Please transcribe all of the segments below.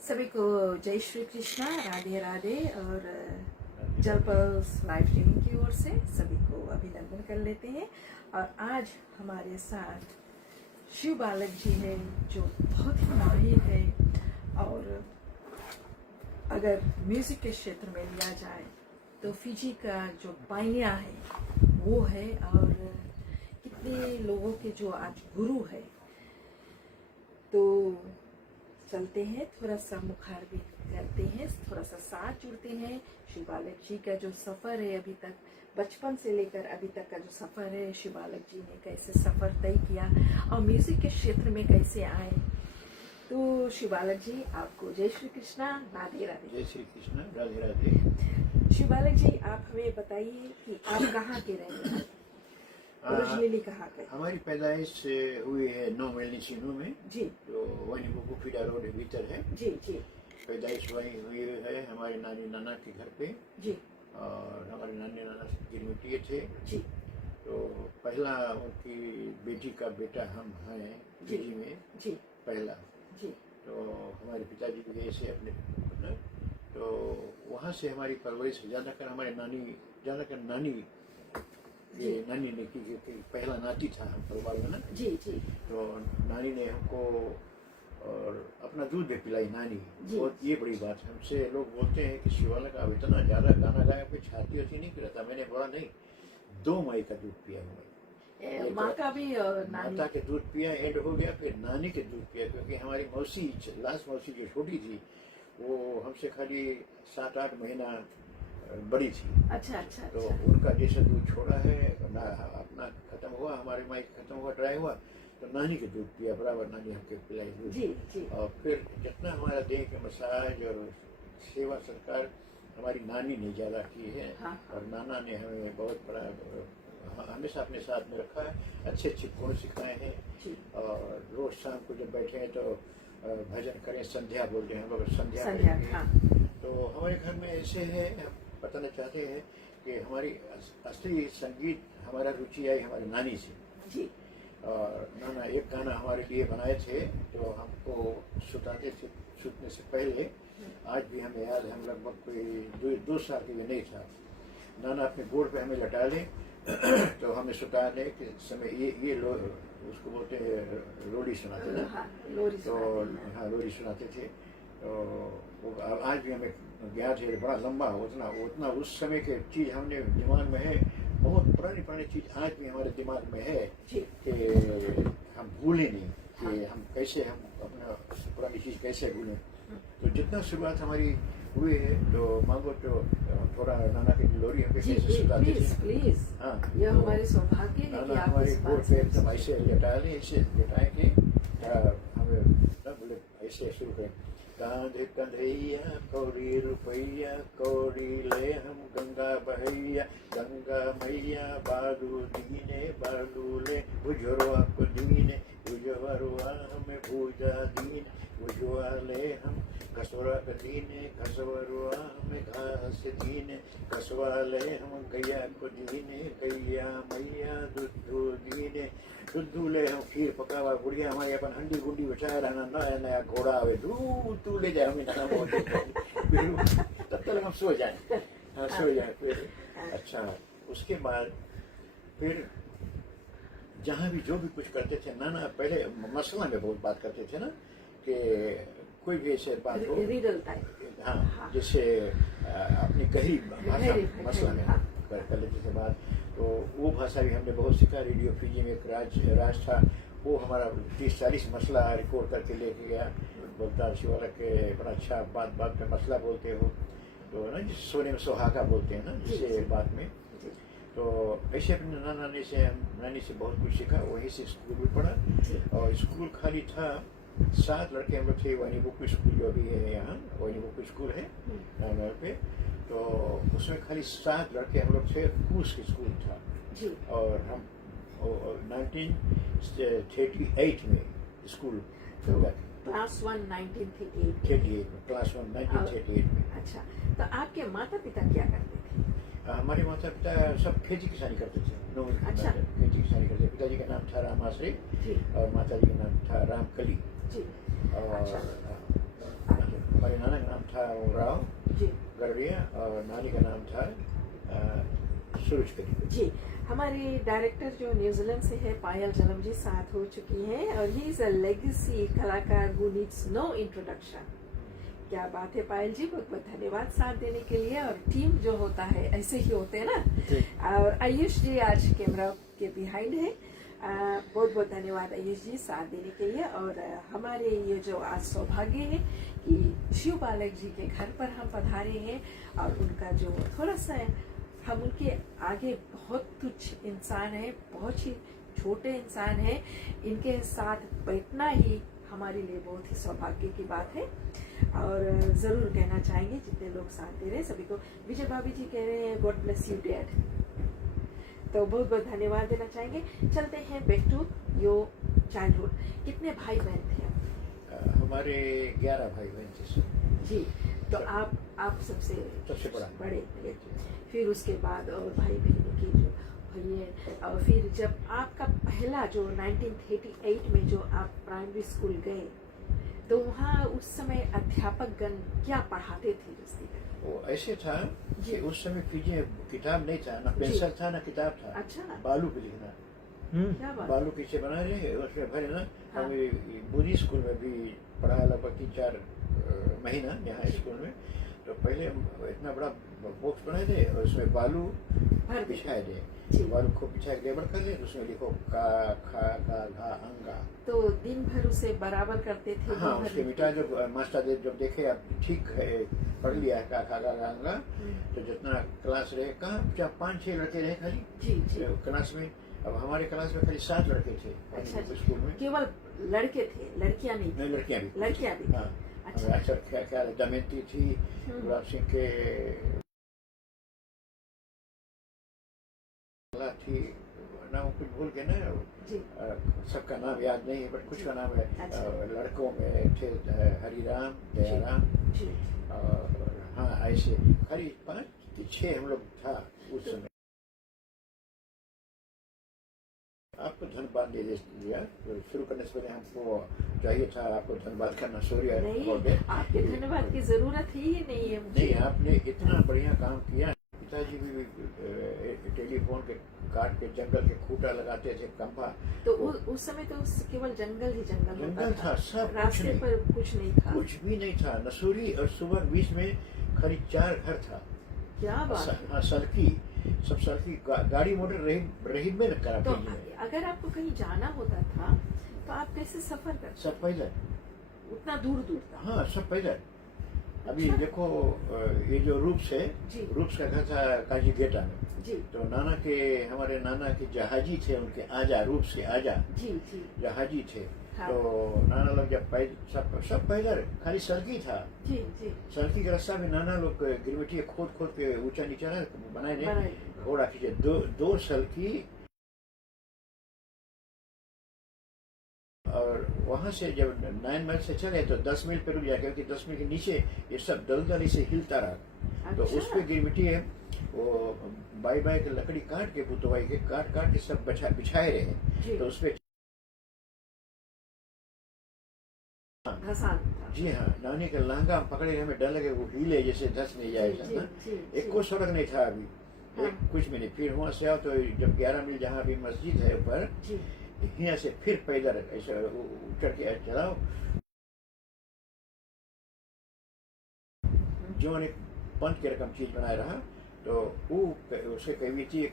सभी को जय श्री कृष्णा, राधे राधे। और जलपल्स लाइव स्ट्रीमिंग की ओर से सभी को अभिनंदन कर लेते हैं। और आज हमारे साथ शिव बालक जी हैं जो बहुत ही माहिर है, और अगर म्यूजिक के क्षेत्र में लिया जाए तो फिजी का जो पायनिया है वो है, और कितने लोगों के जो आज गुरु है। तो चलते हैं, थोड़ा सा मुखारबिन करते हैं, थोड़ा सा साथ जुड़ते हैं। शिव बालक जी का जो सफ़र है, अभी तक बचपन से लेकर अभी तक का जो सफ़र है, शिव बालक जी ने कैसे सफ़र तय किया और म्यूज़िक के क्षेत्र में कैसे आए। तो शिव बालक जी, आपको जय श्री कृष्णा, राधे राधे। जय श्री कृष्णा, राधे राधे। शिव बालक जी, आप हमें बताइए कि आप कहाँ के रहने वाले हैं? ओरिजिनली कहाँ के? हमारी पैदाइश हुई है 9 महीने चीनू में, जी जो वहीं बुकुफिडा रोड भीतर है। जी जी पैदाइश वहीं हुई है हमारे नानी नाना के घर पे, जी और हमारे नानी नाना गिरमिटिए थे। जी तो पहला उनकी बेटी का बेटा हम हैं जी बीजी में जी पहला। जी तो हमारे पिताजी भी गए से अपने मतलब, तो वहाँ से हमारी परवरिश ज़्यादातर हमारे ज़्यादातर नानी ये नानी ने की, क्योंकि पहला नाती था हम परिवार में ना। जी जी तो नानी ने हमको और अपना दूध भी पिलाई नानी। जी। और ये बड़ी बात है, हमसे लोग बोलते हैं कि शिवाला का अब इतना ज़्यादा गाना गाया, कोई छाती वाती नहीं पिलाता। मैंने बोला नहीं, 2 माई का दूध पिया हुआ, माँ का भी नानी माता के दूध पिया, एंड हो गया, फिर नानी के दूध पिया, क्योंकि हमारी मौसी लास्ट मौसी जो छोटी थी वो हमसे खाली 7-8 महीना बड़ी थी। अच्छा अच्छा तो अच्छा उनका जैसे दूध छोड़ा है ना, अपना खत्म हुआ, हमारे माई खत्म हुआ, ड्राई हुआ, तो नानी के दूध पिया बराबर, नानी हमके पिलाई दूध। जी जी और फिर जितना हमारा देह के मसाज और सेवा सत्कार हमारी नानी ने ज़्यादा की है। हाँ। और नाना ने हमें बहुत बड़ा हमेशा अपने साथ में रखा है, अच्छे अच्छे गुण सिखाए हैं। जी और रोज शाम को जब बैठे हैं तो भजन करें, संध्या बोलते हैं हम लोग, संध्या संध्या, करेंगे। हाँ। तो हमारे घर में ऐसे है, हम बताना चाहते हैं कि हमारी असली संगीत हमारा रुचि आई हमारी नानी से। जी और नाना एक गाना हमारे लिए बनाए थे जो हमको सुनाते थे सुनने से पहले, आज भी हमें याद है। हम लगभग कोई 2 साल के लिए नहीं था, नाना अपने गोड़ पे हमें लटा ले तो हमें सुताने के समय ये उसको बोलते हैं लोरी सुनाते ना। हाँ, लोरी तो सुनाते हैं। हाँ लोरी सुनाते थे। तो वो आज भी हमें याद है, बड़ा लंबा उतना उस समय के चीज़ हमने दिमाग में है, बहुत पुरानी चीज़ आज भी हमारे दिमाग में है जी कि हम भूलें नहीं कि हम कैसे हम अपना पुरानी चीज़ कैसे भूलें। तो जितना शुरुआत हमारी हुई है, तो मांगो तो थोड़ा नाना की लोरी हमके जी कैसे सुनाते प्लीज थे। प्लीज हाँ, यह तो हमारे सौभाग्य है कि नाना आप हमारे इस गोड़ बात पे से एकदम ऐसे लटा ले, ऐसे लटाए के हमें ना बोले ऐसे शुरू करें, कांधे कंधैया कौड़ी रुपैया कौड़ी ले हम गंगा बहैया, गंगा मैया बालू दीने बालू ले बुझरुआ को दीने, बुझवरुआ हमें भूजा दीन, बुझुआ ले हम कसवरा को दीने, कसवरुआ हमें घास दीने, कसवा ले हम गैया को दीने, गैया मैया दुद्धू दीने, दुद्धू ले हम खीर पकावा, बुढ़िया हमारे अपन हंडी गुंडी बिछाया रहना, नया नया घोड़ा आवे दूध तू ले जाए हमें नाना बोल तब तक हम सो जाए। हाँ सो जाए। फिर अच्छा उसके बाद फिर जहाँ भी जो भी कुछ करते थे नाना, पहले मसला में बहुत बात करते थे ना, कि कोई भी ऐसे बात हो, रीडल टाइप। हाँ जैसे अपनी गहरी भाषा मसला में हाँ। कर लेते थे बात। तो वो भाषा भी हमने बहुत सीखा। रेडियो फीजी में एक राज था, वो हमारा 30-40 मसला रिकॉर्ड करके लेके गया, बोलता शिवाला के बड़ा अच्छा बात में मसला बोलते हो, तो ना जिस सोने में सुहागा बोलते हैं ना, जिससे बात में। तो ऐसे अपने नानी से बहुत कुछ सीखा, वहीं से स्कूल भी पढ़ा। और स्कूल खाली था, 7 लड़के हम लोग थे, वही बुक स्कूल जो अभी है यहाँ, वही बुक स्कूल है नानर पे। तो उसमें खाली 7 लड़के हम लोग थे, कूस के स्कूल था। जी और हम 1938 में स्कूल हो गया। क्लास 1 1938 38 में, क्लास 1 1938 में। अच्छा, तो आपके माता पिता क्या करते थे? हमारे माता पिता सब खेती किसानी करते थे। अच्छा। खेती किसानी करते थे। पिताजी का नाम था राम आश्रे जी और माता जी का नाम था रामकली। जी और अच्छा। हमारे नाना का नाम था राव जी गरड़िया और नानी का नाम था सूरजकली। जी हमारी डायरेक्टर जो न्यूजीलैंड से है पायल जन्म जी साथ हो चुकी हैं, और ही इज अ लेगेसी कलाकार हु नीड्स नो इंट्रोडक्शन। क्या बात है पायल जी, बहुत बहुत धन्यवाद साथ देने के लिए। और टीम जो होता है ऐसे ही होते हैं ना। और आयुष जी आज कैमरा के बिहाइंड है। बहुत बहुत धन्यवाद आयुष जी साथ देने के लिए। और हमारे ये जो आज सौभाग्य है कि शिव बालक जी के घर पर हम पधारे हैं, और उनका जो थोड़ा सा हम उनके आगे बहुत तुच्छ इंसान है, बहुत ही छोटे इंसान है, इनके साथ बैठना ही हमारे लिए बहुत ही सौभाग्य की बात है। और ज़रूर कहना चाहेंगे जितने लोग साथ दे रहे हैं सभी को। विजय भाभी जी कह रहे हैं गॉड ब्लेस यू डैड। तो बहुत बहुत धन्यवाद देना चाहेंगे। चलते हैं बैक टू योर चाइल्डहुड। कितने भाई बहन थे आप? हमारे 11 भाई बहन थे सब। जी, तो आप सबसे बड़ा बड़े थे। फिर उसके बाद और भाई बहनों की जो भैया, और फिर जब आपका पहला जो 1938 में जो आप प्राइमरी स्कूल गए, तो वहाँ उस समय अध्यापक गण क्या पढ़ाते थे? वो ऐसे था जी। कि उस समय किताब नहीं था, ना पेंसिल था ना किताब था। अच्छा, बालू पे लिखना, क्या बात। बालू पीछे बना रहे उसमें भरे ना। हाँ। हम बुरी स्कूल में भी पढ़ा लगभग 3-4 महीना यहाँ स्कूल में। तो पहले हम इतना बड़ा बॉक्स बनाए थे और उसमें बालू भर बिछाए थे। जी। बालू को बिछा के लेबर कर दे, तो उसमें लिखो का, खा, का, घा, अंगा। तो दिन भर उसे बराबर करते थे? हाँ, उसके मिटा जब मास्टर जब देखे आप ठीक है पढ़ लिया है का, खा, का, घा, अंगा, तो जितना क्लास रहे, कहाँ 5-6 लड़के रहे खाली जी जी क्लास में। अब हमारे क्लास में खाली 7 लड़के थे। अच्छा, स्कूल में केवल लड़के थे, लड़कियां नहीं थी? लड़कियां भी। लड़कियां भी। हाँ, अच्छा, अच्छा ख्याल है। दमयंती थी, गुलाब सिंह के थी, नाम कुछ भूल के ना जी सबका नाम याद नहीं है, बट कुछ का नाम है। अच्छा। लड़कों में थे हरिराम, दयाराम, जी। और हाँ ऐसे खाली 5-6 हम लोग था उस समय। आपको धन्यवाद दे दिया, शुरू करने से पहले हमको चाहिए था आपको धन्यवाद करना। सूर्य नहीं, आपके धन्यवाद की जरूरत ही नहीं है मुझे। नहीं, आपने इतना बढ़िया काम किया। पिताजी भी टेलीफोन के काट के जंगल के खूटा लगाते थे, खंभा। तो उस समय तो केवल जंगल ही जंगल जंगल था, सब कुछ रास्ते नहीं, पर कुछ नहीं था। कुछ भी नहीं था। नसूरी और सुबह बीच में खाली 4 घर था। क्या बात है। हाँ, सड़की, सब सड़की, गाड़ी मोटर रही में करा। तो अगर आपको कहीं जाना होता था तो आप कैसे सफर करते? सब पैदल, उतना दूर दूर था? हाँ सब पैदल। अभी अच्छा। देखो ये जो रूप्स है, जी। रूप्स का घर था काजी गेटा में। जी तो हमारे नाना के जहाजी थे, उनके आजा, रूप्स के आजा जी जी जहाजी थे। हाँ। तो नाना लोग जब सब पैदल, खाली सड़की था। जी जी सड़की का रास्ता में नाना लोग गिरमिटी खोद के ऊंचा नीचा बनाए थे, घोड़ा खींचे। दो सड़की, और वहां से जब 9 मील से चले तो 10 मील पे रुक जाए, क्योंकि 10 मील के नीचे ये सब दलदली से हिलता रहा। तो अच्छा। उस पे गिरमिटी है, वो बाई के लकड़ी काट के, बुतवाई के काट के सब बिछाए रहे। तो उस पे जी हाँ, नानी का लहंगा पकड़े, हमें डर लगे वो हिले जैसे धस नहीं जाए ना। एक को सड़क नहीं था अभी, कुछ भी नहीं। फिर वहां से आओ तो जब 11 मील जहाँ अभी मस्जिद है ऊपर, यहाँ से फिर पैदल ऐसे उतर के चलाओ। जो ने पंथ के रकम चीज बनाए रहा, तो उसे कही थी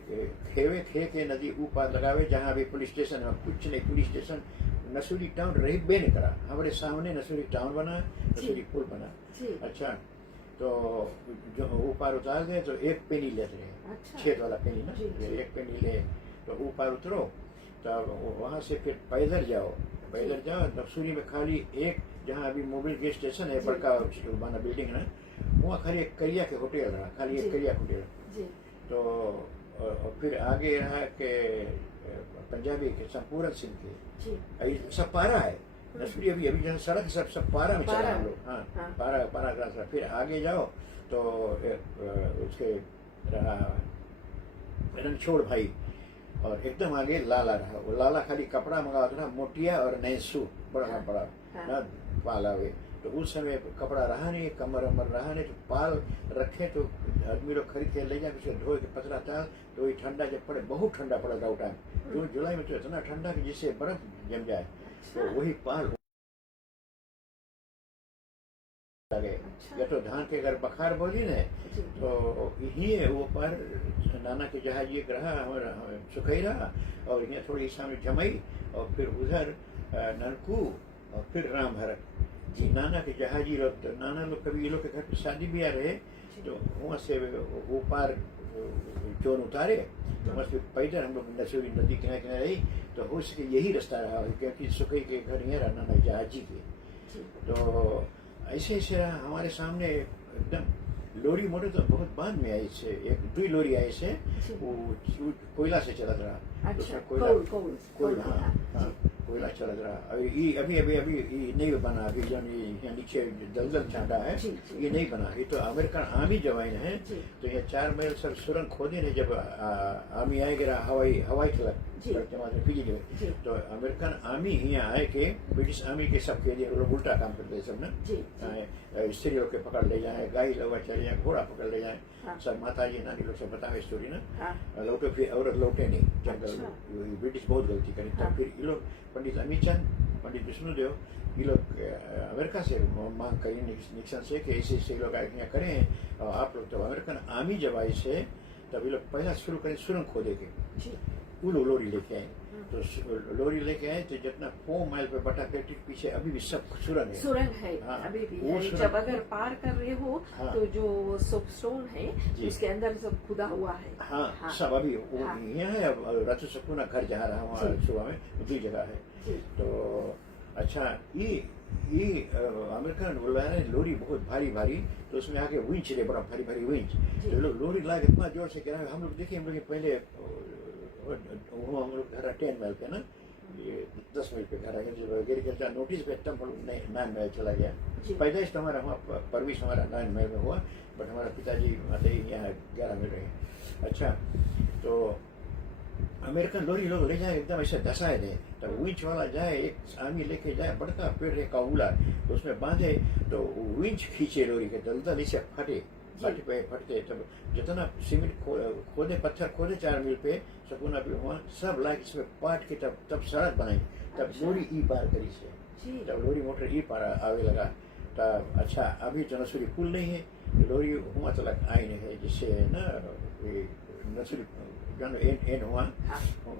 खे के नदी ऊपर लगावे, जहाँ भी पुलिस स्टेशन है। कुछ नहीं, पुलिस स्टेशन नसूरी टाउन रही बे नहीं करा। हमारे सामने नसूरी टाउन बना, नसूरी पुल बना। अच्छा, तो जो ऊपर उतार गए तो 1 पेनी लेते रहे। अच्छा। 6 वाला पेनी ना, 1 पेनी ले तो ऊपर उतरो, तब वहां से फिर पैदल जाओ। नसूरी में खाली एक, जहाँ अभी मोबिल गैस स्टेशन है, बड़का बना बिल्डिंग है, वहाँ खाली एक करिया के होटल रहा, खाली एक करिया होटल। तो और फिर आगे रहा के पंजाबी के संपूर्ण सिंह के, सब पारा है। नसूरी अभी जहाँ सड़क सब पारा में चला हम लोग। हाँ, पारा रास्ता। फिर आगे जाओ तो उसके रहा रणछोड़ भाई, और एकदम आगे लाला रहा। वो लाला खाली कपड़ा मंगाता था, मोटिया और नए सूट बड़ा ना पाला हुए। तो उस समय कपड़ा रहा नहीं, कमर अमर रहा नहीं, तो पाल रखे तो आदमी लोग खरीद के ले जाए, उसे धोए के पतला ताल। तो वही ठंडा जब पड़े, बहुत ठंडा पड़ा था टाइम, जून जुलाई में तो इतना ठंडा कि जिससे बर्फ जम जाए। तो वही पाल गए। या तो धान के अगर बखार बोली न, तो यही है वो पर नाना के जहाज एक रहा, सुखई रहा, और यहाँ थोड़ी सामने जमई, और फिर उधर नलकू, और फिर राम भरत। नाना के जहाजी लोग, तो नाना लोग कभी ये लोग के घर पे शादी भी आ रहे, तो वहाँ से वो पार चोन उतारे, तो वहाँ से पैदल हम लोग नसूरी नदी किनारे रही। तो हो सके यही रास्ता रहा, क्योंकि सुखई के घर यहाँ रहा नाना जहाजी के। तो ऐसे रहा हमारे सामने एकदम लोरी मोटर तो बहुत बाद में आई से, एक दुई लोरी आई से, जी। वो कोयला से चलत रहा। अच्छा, उसमें कोयला, हाँ हाँ, कोयला चलत रहा। अभी अभी अभी अभी ये नहीं बना, अभी जो यहाँ नीचे दलदल चांदा है, जी, जी। ये नहीं बना। ये तो अमेरिकन आर्मी जवान है, जी। तो ये 4 मील सब सुरंग खोदे ने, जब आर्मी आएगा हवाई क्लब जी। फिजी जी। में, तो अमेरिकन आर्मी यहाँ आए के ब्रिटिश आर्मी के सब के लिए लोग उल्टा काम करते हैं सब ना। जी। स्त्री लोग के पकड़ ले जाए, गाय लोग चले जाए, घोड़ा पकड़ ले जाए, हाँ। सब माता जी नानी लोग सब बतावे स्टोरी ना। हाँ। लौटे फिर औरत लौटे नहीं जंगल अच्छा। में। ब्रिटिश बहुत गलती करी। हाँ। तब फिर ये लोग पंडित अमित चंद, पंडित विष्णुदेव, ये लोग अमेरिका से मांग करी निक्सन से कि ऐसे लोग यहाँ करें, और आप लोग तो अमेरिकन आर्मी जब आई से, तब ये लोग पहला शुरू करें सुरंग खोदे के। जी। वो लोग लोरी लेके आए, तो लोरी लेके आए तो जितना 4 माइल पे बटा फैक्ट्री पीछे अभी भी सब सुरंग है। सुरंग है, हाँ, अभी भी वो है। सुरंग- जब अगर पार कर रहे हो, हाँ। तो जो सोपस्टोन है, जी। उसके अंदर सब खुदा हुआ है। हाँ, हाँ। सब अभी वो हाँ। यहाँ है। रतु सपूना घर जहाँ रहा वहाँ जी। सुबह में दूसरी जगह है। जी। तो अच्छा, ये अमेरिकन बोल रहा है लोरी बहुत भारी, तो उसमें आके विंच ले, बड़ा भारी विंच। जी। तो लोग लोरी ला इतना जोर से कह रहे हैं। हम लोग देखिए, हम लोग पहले हम लोग घर 10 माइल पे ना, ये 10 माइल पे घर है। जब एग्रीकल्चर नोटिस पे तब हम लोग 9 माइल चला गया। जी। पैदाइश तो हमारा वहाँ परविश हमारा 9 माइल में हुआ, बट हमारा पिताजी यहाँ 11 में रहे। अच्छा, तो अमेरिकन लोरी लोग ले जाए एकदम ऐसे धसाए दे, तो विंच वाला जाए, एक आर्मी लेके जाए, बड़का पेड़ है काउला, तो उसमें बांधे, तो विंच खींचे लोरी के, दलदल इसे फटते। तब जितना सीमेंट खोदे, पत्थर खोदे 4 मील पे सपूना पे हुआ, सब लाइक इसमें पाट के तब सड़क बनाई। तब अच्छा। लोरी लोरी ई पार करी से, जी। तब लोरी मोटर ई पार आवे लगा। तब अच्छा, अभी तो नसूरी पुल नहीं है, लोरी हुआ तक आई नहीं है, जिससे ना नसूरी एंड हुआ,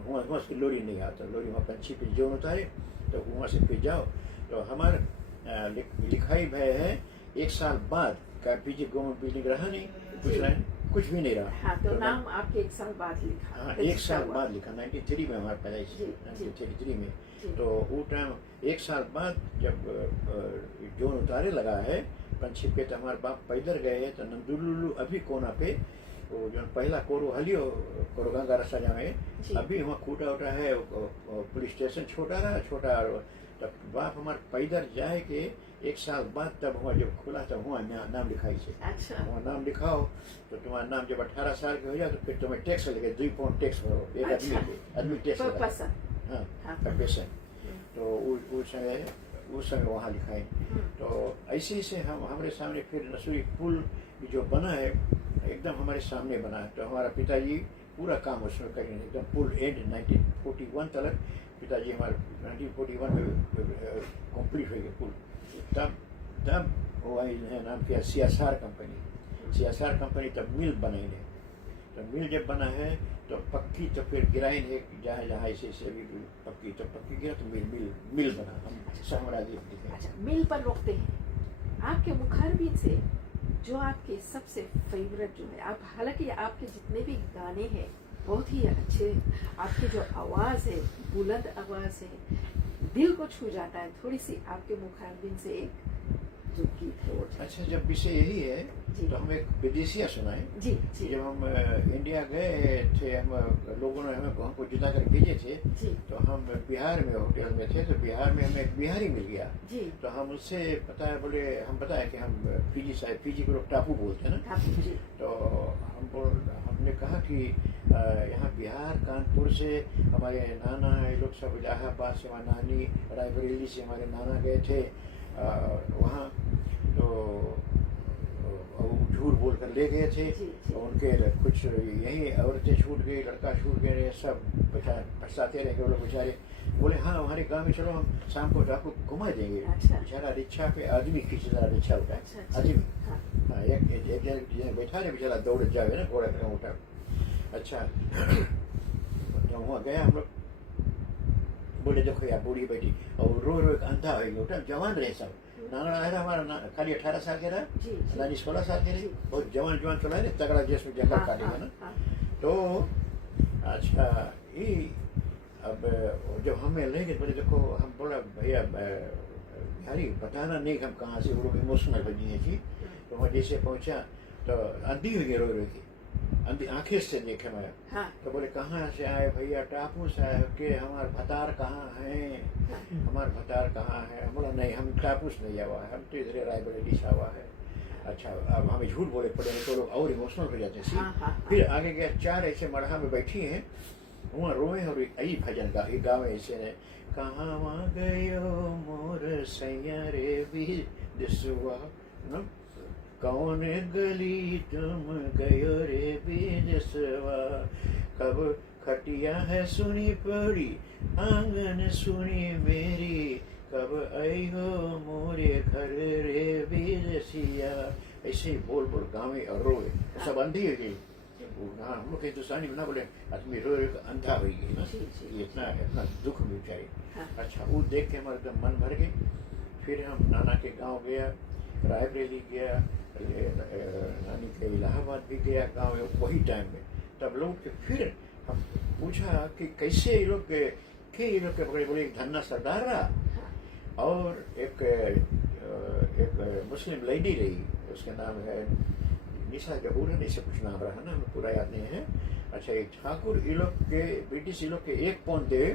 वहाँ उसकी लोरी नहीं आता। लोरी वहाँ पंछी पे जोन उतारे, तो वहाँ से फिर जाओ। तो हमारा लिखाई भय है 1 साल बाद का पीजी गवर्नमेंट बिल्डिंग रहा नहीं, कुछ भी नहीं रहा। हाँ, तो नाम आपके 1 साल बाद लिखा। हाँ, 1 साल बाद लिखा, 93 में हमारा पैदाइश, 1933 में। तो वो टाइम 1 साल बाद जब जोन उतारे लगा है पंछी पे, तो हमारे बाप पैदल गए, तो नंदुलुलु अभी कोना पे, वो जो पहला कोरो हलियो कोरोगंगा रास्ता जाए, अभी वहाँ कूटा उठा है। पुलिस स्टेशन छोटा तब बाप हमारे पैदल जाए के 1 साल बाद तब हुआ जब खुला, तब हुआ नाम लिखाई से। अच्छा। वहाँ नाम लिखाओ, तो तुम्हारा नाम जब 18 साल के हो जाए, तो फिर तुम्हें टैक्स लगे, 2 पाउंड टैक्स भरो एक आदमी टैक्स लगा। हाँ, पर पर्सन। तो उस समय वहाँ लिखाए। तो ऐसे हम हमारे सामने फिर नसूरी पुल जो बना है, एकदम हमारे सामने बना है। तो हमारा पिताजी पूरा काम उसमें करेंगे, एकदम पुल एंड 1941 तक पिताजी हमारे 1941 में कंप्लीट हो गया पुल। तब वो नाम किया CSR कंपनी, तब मिल बनाई है। तो मिल जब बना है, तो पक्की, तो फिर गिराई है जहाँ ऐसे अभी पक्की, तो पक्की गिरा, तो मिल बना। हम हमारा अच्छा, मिल पर रोकते हैं। आपके मुखारबिन से जो आपके सबसे फेवरेट जो है, आप हालांकि आपके जितने भी गाने हैं बहुत ही अच्छे, आपकी जो आवाज़ है, बुलंद आवाज़ है, दिल को छू जाता है। थोड़ी सी आपके मुखारबिन से एक जो गीत है वो। अच्छा, जब विषय यही है, तो हम एक विदेशिया सुनाए। जी। जब हम इंडिया गए थे, हम लोगों ने हमको जुदा कर भेजे थे, तो हम बिहार में होटल में थे, तो बिहार में हमें एक बिहारी मिल गया। जी। तो हम उससे हम बताया कि हम फीजी को लोग टापू बोलते हैं ना। जी। तो हमने कहा कि यहाँ बिहार कानपुर से हमारे नाना, ये लोग सब इलाहाबाद से, हमारे नानी रायबरेली से हमारे नाना गए थे वहाँ। तो झूठ बोल कर ले गए थे। तो उनके कुछ यही औरतें छूट गई, लड़का छूट गए, सब पछताते रहे। वो लोग बेचारे बोले, हाँ हमारे गांव में चलो, हम शाम को आपको घुमा देंगे। बेचारा रिक्शा पे आदमी खींचता रिक्शा उठा, आदमी। हाँ, एक बैठा रहे, बेचारा दौड़ जाए ना, घोड़ा का उठा। अच्छा, तो वहाँ गया हम लोग, बोले देखो यार बूढ़ी बेटी, और रो अंधा हो गया, जवान रहे सब। नाना हमारा खाली 18 साल के रहा, नानी 16 साल के रही, बहुत जवान चला है, तगड़ा जैसे में जंगल काटेगा ना। तो अच्छा, ये अब जब हमें लेंगे, बोले देखो, हम बोला भैया बिहारी बताना नहीं हम कहाँ से, वो इमोशनल बनी थी। तो वहाँ जैसे पहुँचा, तो अंधी हुई रो रही थी, अंधी आंखें से देखे मैं। हाँ तो बोले कहाँ से आए भैया? टापू से आए के। हमारे भतार कहाँ है? हाँ हमारे भतार कहाँ है? हम बोला नहीं, हम टापू से नहीं आवा है, हम तो इधर रायबरेली से आवा है। अच्छा, अब हमें झूठ बोले पड़े तो लोग और इमोशनल हो जाते सी। हाँ हाँ फिर आगे गया, 4 ऐसे मरहा में बैठी हैं, वहाँ रोए और यही भजन गा गाँव ऐसे ने, कहाँ वहाँ गयो मोर सैया रे भी दिसुआ न, कौन गली तुम गयो रे बीजसवा, कब खटिया है सुनी पड़ी आंगन सुनी मेरी, कब आई हो मोरे घर रे बीजसिया। ऐसे ही बोल बोल गावे और रोए, सब अंधी हो गई। हाँ, हम लोग हिंदुस्तानी में ना बोले आदमी रो रो अंधा हो गई ना, ये इतना दुख मिल जाए। हाँ। अच्छा, वो देख के हमारा एकदम मन भर गई। फिर हम नाना के गांव गया, रायबरेली गया, नानी के इलाहाबाद भी गया गांव में वही टाइम में। तब लोग फिर हम पूछा कि कैसे ये लोग के बड़े बोले, एक धन्ना सरदार रहा और एक मुस्लिम लेडी रही, उसका नाम है निशा जहूर है, ऐसे कुछ नाम रहा ना, हमें पूरा याद नहीं है। अच्छा, एक ठाकुर ये लोग के ब्रिटिश ये लोग के 1 पौंड दे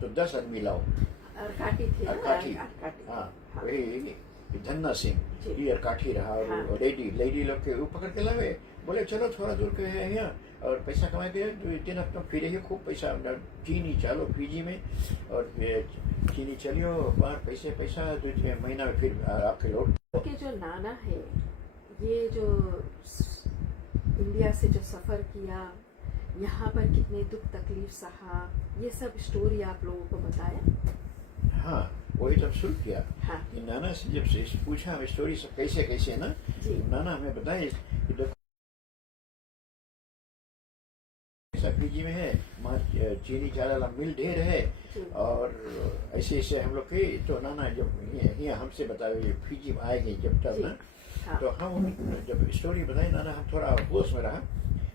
तो 10 आदमी लाओ। अरकाठी थी ना, अरकाठी, अरकाठी। हाँ, हाँ। वही धन्ना सिंह जी। ये अरकाठी रहा। और हाँ। लेडी लोग के वो पकड़ के लावे, बोले चलो थोड़ा दूर के है यहाँ और पैसा कमा के 2-3 हफ्ता फिर ये खूब पैसा, चीनी चालो फीजी में, और चीनी चलियो बाहर पैसा 2-3 महीना में फिर आपके लौट के जो नाना है, ये जो इंडिया से जो सफ़र किया, यहाँ पर कितने दुख तकलीफ सहा, ये सब स्टोरी आप लोगों को बताया। हाँ, वही तब शुरू किया। हाँ कि नाना से जब से पूछा हमें स्टोरी सब कैसे कैसे ना, जी। नाना हमें बताए कि देखो फीजी में है, वहाँ चीनी चावल मिल ढेर है जी। और ऐसे ऐसे हम लोग के। तो नाना जब यहाँ हमसे बताए फीजी में आएंगे जब तब जी। ना, हाँ तो हम जब स्टोरी बताई नाना, हम थोड़ा होश में रहा।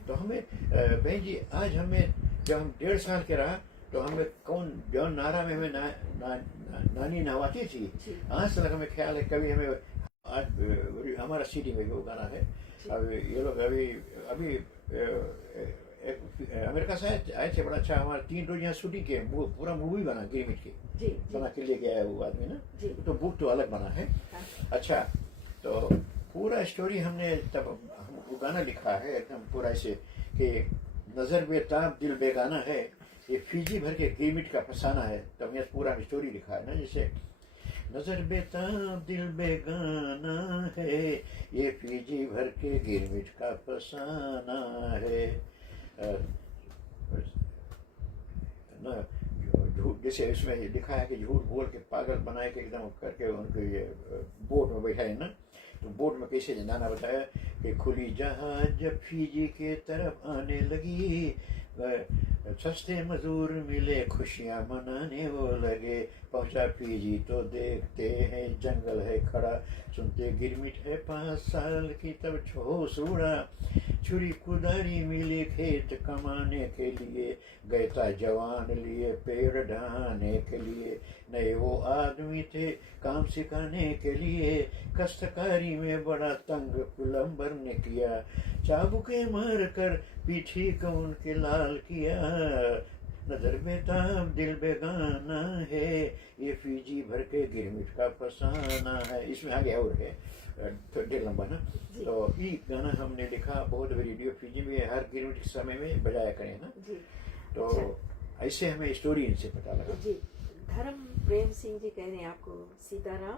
तो हमें बहन जी आज हमें जब हम 1.5 साल के रहा तो हमें कौन जौन नारा में हमें नानी नहवाती थी, जी। आज तक हमें ख्याल है कभी हमें आज हमारा सिटी में वो गाना है। अब ये लोग अभी अमेरिका से आए थे, बड़ा अच्छा, हमारा 3 रोज यहाँ शूटिंग के पूरा मूवी बना गिरमिट के जी। बना के लेके आया वो आदमी ना, जी। तो बुक तो अलग बना है। हाँ। अच्छा, तो पूरा स्टोरी हमने तब हम वो गाना लिखा है एकदम पूरा ऐसे कि नजर बेताब दिल बेगाना है, ये फीजी भर के गिरमिट का फसाना है। तब यहाँ पूरा स्टोरी लिखा है ना, जैसे नजर बेताब दिल बेगाना है, ये फीजी भर के गिरमिट का फसाना है ना। झूठ जैसे इसमें लिखा है कि झूठ बोल के पागल बनाए के एकदम करके उनको ये बोट में बैठाए ना। तो बोट में कैसे नाना बताया कि खुली जहाज जब फीजी के तरफ आने लगी, सस्ते मजदूर मिले खुशियां मनाने वो लगे, पहुंचा फीजी तो देखते हैं जंगल है खड़ा, सुनते गिरमिट है 5 साल की तब होश उड़ा, छुरी कुदारी मिली खेत कमाने के लिए, गए था जवान लिए पेड़ ढाने के लिए, नए वो आदमी थे काम सिखाने के लिए, कष्टकारी में बड़ा तंग पुलंबर ने किया, चाबुके मार कर पीठी को उनके लाल किया, नजर बेताब दिल बेगाना है, ये फीजी भर के गिरमिट का फसाना है। इसमें आगे और है थोड़ा लंबा ना। तो ये गाना हमने लिखा, बहुत रेडियो फीजी में हर गिरमिट के समय में बजाया करें ना। जी। तो ऐसे हमें स्टोरी इनसे पता लगा। जी। धर्म प्रेम सिंह जी कह रहे हैं आपको सीताराम,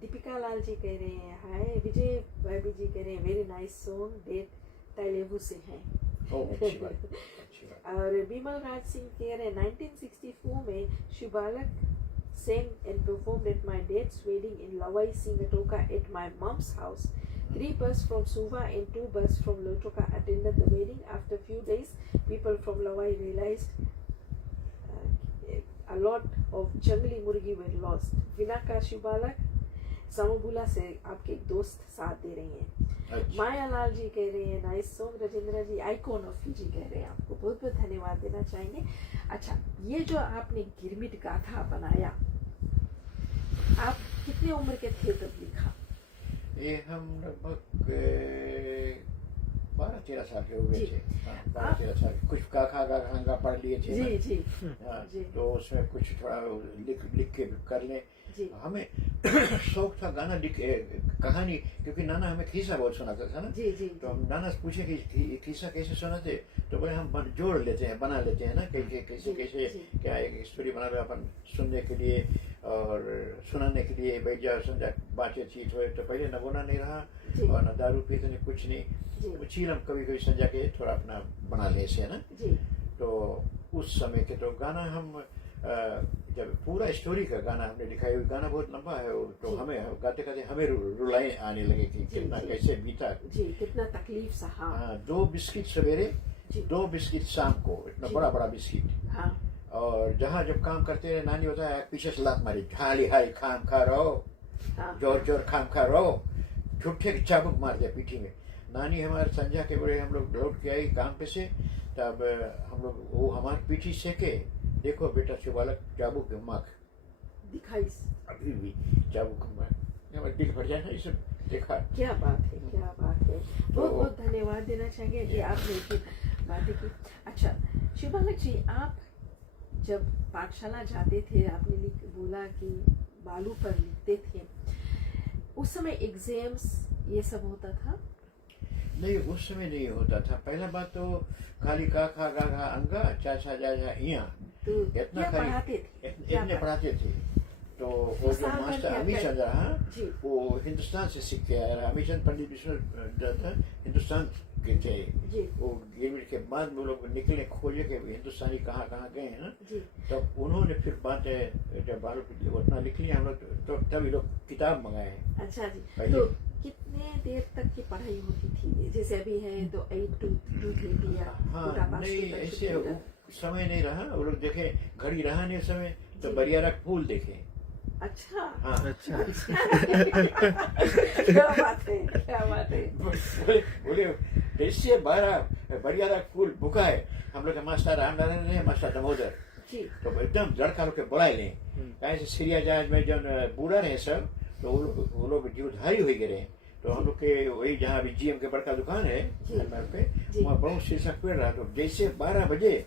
दीपिका लाल जी कह रहे हैं हाय, विजय भाभी जी कह रहे हैं very nice song, that Telugu से है। अच्छी बात, अच्छी बात। और बिमल राज सिंह कह रहे हैं 1964 में शिबालक sang and performed at my dad's wedding in Lawai, Singatoka at my mom's house. 3 bus from Suva and 2 bus from Lotoka attended the wedding. After few days, people from Lawai realized a lot of jungli murgi were lost. Vinaka Shibalak, Samabula से आपके एक दोस्त साथ दे रही हैं। माया लाल जी कह रहे हैं nice song, Rajendra ji icon of Fiji कह रहे हैं, आपको बहुत बहुत धन्यवाद देना चाहेंगे। अच्छा, ये जो आपने गिरमिट गाथा बनाया, आप कितने उम्र के थे तब लिखा? ये हम लगभग 12-13 साल के हो गए जी। थे। हाँ, 12-13 साल कुछ काखा गाखा पढ़ लिए थे ना। जी जी हाँ, जी तो उसमें कुछ थोड़ा लिख के कर लें। जी हमें शौक था गाना कहानी, क्योंकि नाना हमें खीसा बहुत सुनाता था ना। जी जी तो हम नाना से पूछे कि खीसा कैसे सुनाते, तो बोले हम जोड़ लेते हैं, बना लेते हैं ना, कैसे जी, कैसे जी। क्या एक स्टोरी बना रहे अपन सुनने के लिए और सुनाने के लिए। भाई जा समझा बातचीत हुए तो पहले नमूना नहीं रहा जी। और न दारू पीते नहीं, कुछ नहीं। जी। तो चील हम कभी कभी संजा के थोड़ा अपना बना ले से ना। जी तो उस समय के तो गाना हम जब पूरा स्टोरी का गाना हमने लिखा है, गाना बहुत लंबा है वो, तो जी। हमें गाते गाते हमें रुलाएं आने लगे कि जी, कितना जी। कैसे बीता। जी कितना तकलीफ सहा। हाँ, 2 बिस्किट सवेरे, जी। 2 बिस्किट शाम को, इतना जी। बड़ा बड़ा बिस्किट। हाँ और जहाँ जब काम करते रहे, नानी होता है पीछे से लात मारी, हाली हाली खाम खा रहो, हाँ जोर जोर खाम खा रहो, झूठे चाबुक मार दिया पीठी में। नानी हमारे संजा के बड़े, हम लोग लौट के आई काम पे से, तब हम लोग वो हमारी पीठी से के, देखो बेटा सुबालक चाबुक के माख, दिखाई। अभी भी चाबुक मार, हमारा दिल भर जाए ना ये सब देखा। क्या बात है, क्या बात है। बहुत बहुत धन्यवाद देना चाहेंगे कि आपने ये बातें की। अच्छा शिवबालक जी, आप जब पाठशाला जाते थे, आपने बोला कि बालू पर लिखते थे, उस समय एग्जाम्स ये सब होता था? नहीं, उस समय नहीं होता था। पहला बात तो खाली का खा गा घा अंगा चा छा जा जा इया, तो इतना क्या खाली पढ़ाते थे? इतने पढ़ाते थे। तो वो जो साल भर मास्टर क्या अमीर चंद रहा, जी। वो हिंदुस्तान से सीख के आया रहा। अमीर चंद पंडित विश्वनाथ था, हिंदुस्तान के थे जी वो। गिरमिट के बाद वो लोग निकले खोजे के हिंदुस्तानी कहाँ कहाँ गए हैं ना। जी तो उन्होंने फिर बात जब बालू उतना लिख लिया हम लोग, तो तब ये लोग किताब मंगाए हैं। अच्छा जी। पहले- तो कितने देर तक की पढ़ाई होती थी? जैसे अभी है तो 8 to 2:30 या हाँ, कोटा पास नहीं के तक ऐसे छुट्टी वो समय नहीं रहा। वो लोग देखे घड़ी रहा नहीं उस समय, तो जी। बरियारा फूल देखे। अच्छा हाँ, अच्छा। क्या बात है, क्या बात है। बोले कैसे बरियारा फूल बुका है। हम लोग के मास्टर रामनारायण है, मास्टर दामोदर, जी तो एकदम लड़का लोग के बुलाए लें। कहे से सीरिया जहाज में जब बूढ़ा रहे सब, तो वो लोग जीवधारी हो गए। तो हम लोग के वही जहाँ अभी जीएम के बड़का दुकान है जी। हनुमान पे, जी। वहाँ बहुत शीर्षक पेड़ रहा। तो जैसे 12 बजे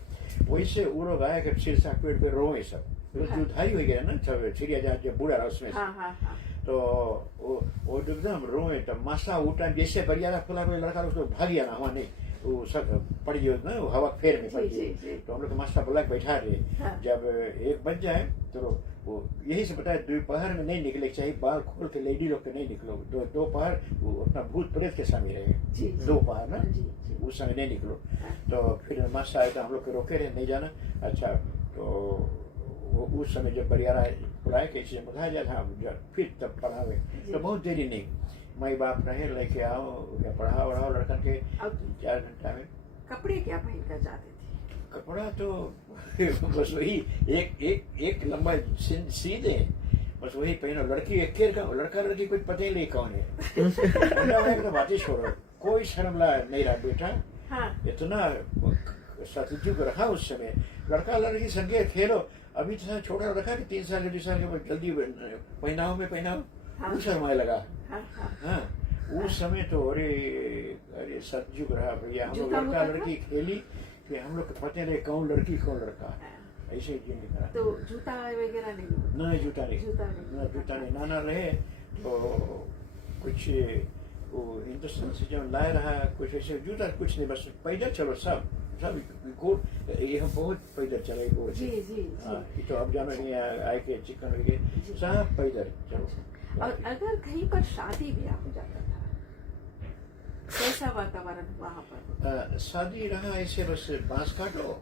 वैसे वो लोग आए कि शीर्षक पेड़ पे रोए सब, तो हाँ। जीवधारी हो गया ना सब। सीरिया जहाज जब बूढ़ा रहा उसमें से। हाँ हाँ हाँ तो वो एकदम रोए। तो मासा उठा, जैसे बरियारा खुला कोई लड़का लोग तो भाग गया ना, वहाँ नहीं वो सब पड़ गई ना, वो हवा फेर में पड़ जी, जी, गई। जी। तो हम लोग मास्टर बुला के बैठा रहे। हाँ। जब 1 बज जाए तो वो यही से बताया दोपहर में नहीं निकले चाहिए, बाल खोल के लेडी लोग के नहीं निकलो। दोपहर वो अपना भूत प्रेत के सामने रहे। जी, जी। दोपहर ना, जी, जी। उस समय नहीं निकलो। हाँ। तो फिर मास्टर आए तो हम लोग के रोके रहे, नहीं जाना। अच्छा, तो वो उस समय जब बरियारा बुलाए कैसे बताया जाए, हाँ फिर तब पढ़ावे। तो बहुत देरी नहीं, माई बाप रहे लेके आओ या पढ़ाओ लड़कन के अब 4 घंटा में। कपड़े क्या पहन कर जाते थे? कपड़ा तो बस वही एक लंबा सीधे, बस वही पहनो। लड़की एक केर का, लड़का लड़की कुछ पता ही नहीं कौन है। तो बातें छोड़ो, कोई शर्म ला नहीं रहा बेटा। हाँ इतना सतयुग रहा उस समय। लड़का लड़की संगे खेलो। अभी तो छोटा रखा कि 3 साल 2 साल के जल्दी पहनाओ में पहनाओ। हाँ। उस समय लगा। हाँ हाँ हाँ, उस समय तो अरे सतयुग रहा भैया। हम लोग जूता लड़का होता था? लड़की खेली, फिर हम लोग पता नहीं कौन लड़की कौन लड़का, ऐसे ही जिंदगी करा। तो जूता वगैरह नहीं होता? ना जूता नहीं, जूता नहीं। ना जूता नहीं। नाना रहे तो कुछ वो हिंदुस्तान से जब लाए रहा, कुछ ऐसे जूता कुछ नहीं, बस पैदल चलो सब ये हम बहुत पैदल चले गो। जी जी हाँ, जी। तो अब जानो नहीं आए के चिकन वगैरह सब पैदल चलो। और अगर कहीं पर शादी ब्याह हो जाता था, कैसा वातावरण वहाँ पर? शादी रहा ऐसे, बस बांस काटो,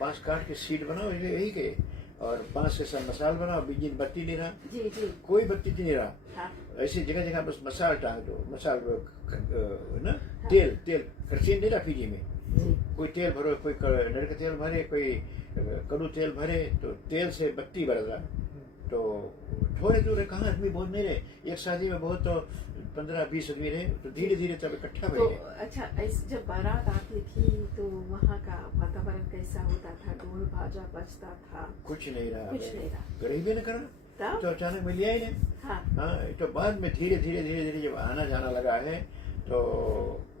बांस काट के सीट बनाओ यही के, और बांस के साथ मसाल बनाओ। बिजली बत्ती नहीं रहा, जी जी कोई बत्ती नहीं रहा। हाँ ऐसी जगह जगह बस मसाल टांग दो, मसाल ना, तेल करछी नहीं रहा पीजी में। जी कोई तेल भरो, कोई नर का तेल भरे, कोई कड़ू तेल भरे, तो तेल से बत्ती बरस रहा। तो थोड़े दूर कहाँ आदमी बहुत नहीं रहे। एक शादी में बहुत तो 15-20 आदमी रहे, तो धीरे धीरे तब इकट्ठा तो बने। अच्छा, जब बारात आती थी तो वहाँ का वातावरण कैसा होता था? ढोल बाजा बजता था? कुछ नहीं रहा, कुछ नहीं रहा। गरीबी न करा। तब तो अचानक मिल लिया ही नहीं। हाँ हाँ, तो बाद में धीरे धीरे धीरे धीरे जब आना जाना लगा है तो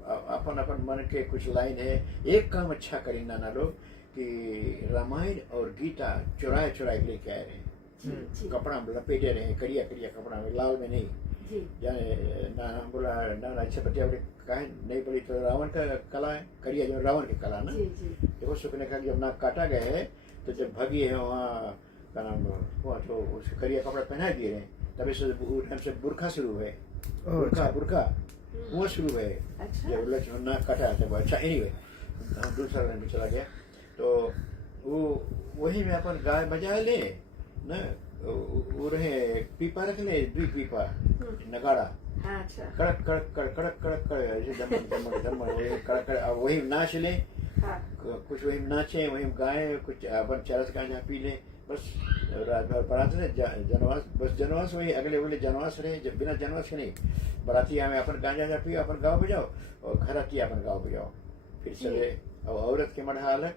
अपन अपन मन के कुछ लाइन है। एक काम अच्छा करें नाना लोग कि रामायण और गीता चुराए चुराए लेके आए रहे, जी जी कपड़ा में लपेटे रहे, करिया करिया कपड़ा में, लाल में नहीं। जी जाने नाना बोला नाना अच्छा बतिया बोले कहे नहीं बोली तो रावण का कला है, करिया जो रावण की कला ना। जी जी देखो सुखने का जब नाक काटा गया है तो जब भगी है वहाँ का नाम हुआ तो उसे करिया कपड़ा पहना दिए रहे, तभी से हमसे बुरखा शुरू है, बुरखा बुरखा वो शुरू है। अच्छा जब लक्ष्मण नाक काटा था। अच्छा एनीवे हम दूसरा लाइन में चला गया तो वो वही में अपन गाय बजा ले ना, वो रहे पीपा रख ले, दुई पीपा नगाड़ा हाँ अच्छा कड़क कड़क कड़क कड़क कड़क कड़क ऐसे दमन दमन दमन कड़क कड़क, अब वही नाच ले, हाँ कुछ वही नाचे, वही गाए, कुछ अपन चरस का पी ले, बस रात भर बरात ने जनवास, बस जनवास वही अगले बोले जनवास रहे, जब बिना जनवास के नहीं, बराती हमें अपन गांजा पियो, अपन गाँव बजाओ और घर आती अपन गाँव बजाओ, फिर चले। अब औरत के मढ़ा अलग,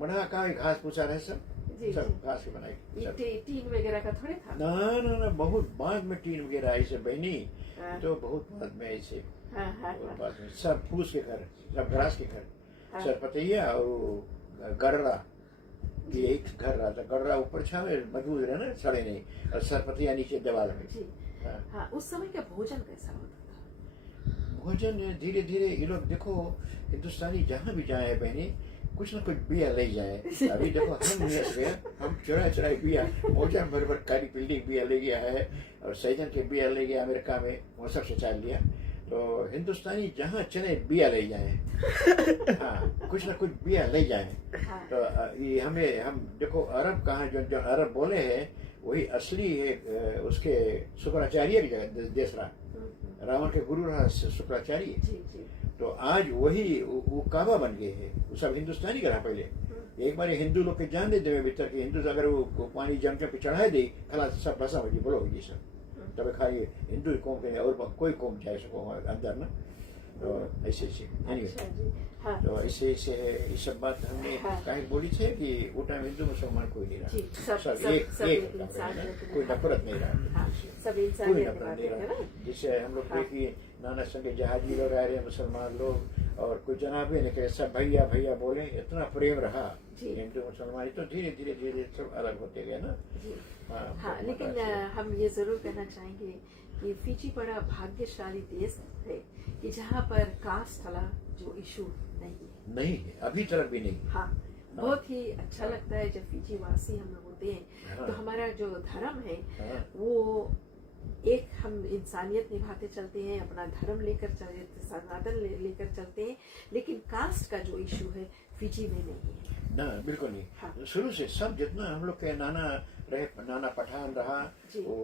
मढ़ा का घास पूछा रहे सब जी सब जी घास के बनाई ये सब। टीन वगैरह का थोड़े था। ना ना ना बहुत बाद में टीन वगैरह ऐसे बहनी, हाँ तो बहुत बाद में ऐसे हाँ हाँ बहुत हाँ बाद में सब फूस के घर, सब घास के घर, हाँ। सरपतैया और गर्रा ये एक घर रहा था, गर्रा ऊपर छावे मजबूत रहे ना, सड़े नहीं, और सरपतैया नीचे दीवार में। जी हाँ। हाँ उस समय का भोजन कैसा होता था? भोजन धीरे धीरे ये लोग देखो हिंदुस्तानी जहाँ भी जाए बहनी कुछ ना कुछ बिया ले जाए। अभी देखो हम मियास गए, हम चुरा चुराई बिया मौजा भर भर कारी बिल्डिंग बिया ले गया है, और सैजन के बिया ले गया अमेरिका में, वो सब से चाल लिया। तो हिंदुस्तानी जहाँ चले बिया ले जाए, हाँ कुछ ना कुछ बिया ले जाए। हाँ तो ये हमें हम देखो अरब कहाँ जो जो अरब बोले हैं वही असली है, उसके शुक्राचार्य की जगह देश रहा, रावण के गुरु रहा शुक्राचार्य। जी जी तो आज वही वो काबा बन गए हैं, वो सब हिंदुस्तानी का रहा पहले। एक बार हिंदू लोग के जान दे दे भीतर के हिंदू अगर वो पानी जम के चढ़ाए दे खला सब बसा हो जी बोलो जी सब, तब खाली हिंदू कौम के और कोई कौम जाए सको अंदर ना। तो ऐसे ऐसे अच्छा जी हाँ तो ऐसे ऐसे ये सब बात हमने हाँ। कहीं बोली थे कि वो टाइम हिंदू मुसलमान कोई नहीं जी रहा, सब सब एक सब एक इंसान कोई नफरत नहीं रहा, हाँ सब कोई इंसान नफरत नहीं रहा। जिससे हम लोग हाँ। देखिए नाना संगे जहाजी लोग आ रहे हैं मुसलमान लोग, और कुछ जनाबे ने कहे सब भैया भैया बोले, इतना प्रेम रहा जी। हिंदू मुसलमान। तो धीरे धीरे धीरे सब अलग होते गए ना। जी हाँ, हाँ तो लेकिन मतलब हम ये जरूर कहना चाहेंगे कि फिजी बड़ा भाग्यशाली देश है कि जहाँ पर कास्ट वाला जो इशू नहीं है। नहीं है अभी तक भी नहीं। हाँ बहुत ही अच्छा लगता है जब फिजी वासी हम लोग होते हैं। हाँ। तो हमारा जो धर्म है हाँ। वो एक हम इंसानियत निभाते चलते हैं, अपना धर्म लेकर चलते, सनातन लेकर चलते हैं, लेकिन कास्ट का जो इशू है फिजी में नहीं है ना, बिल्कुल नहीं। हाँ। शुरू से सब जितना हम लोग के नाना रहे, नाना पठान रहा, जी। वो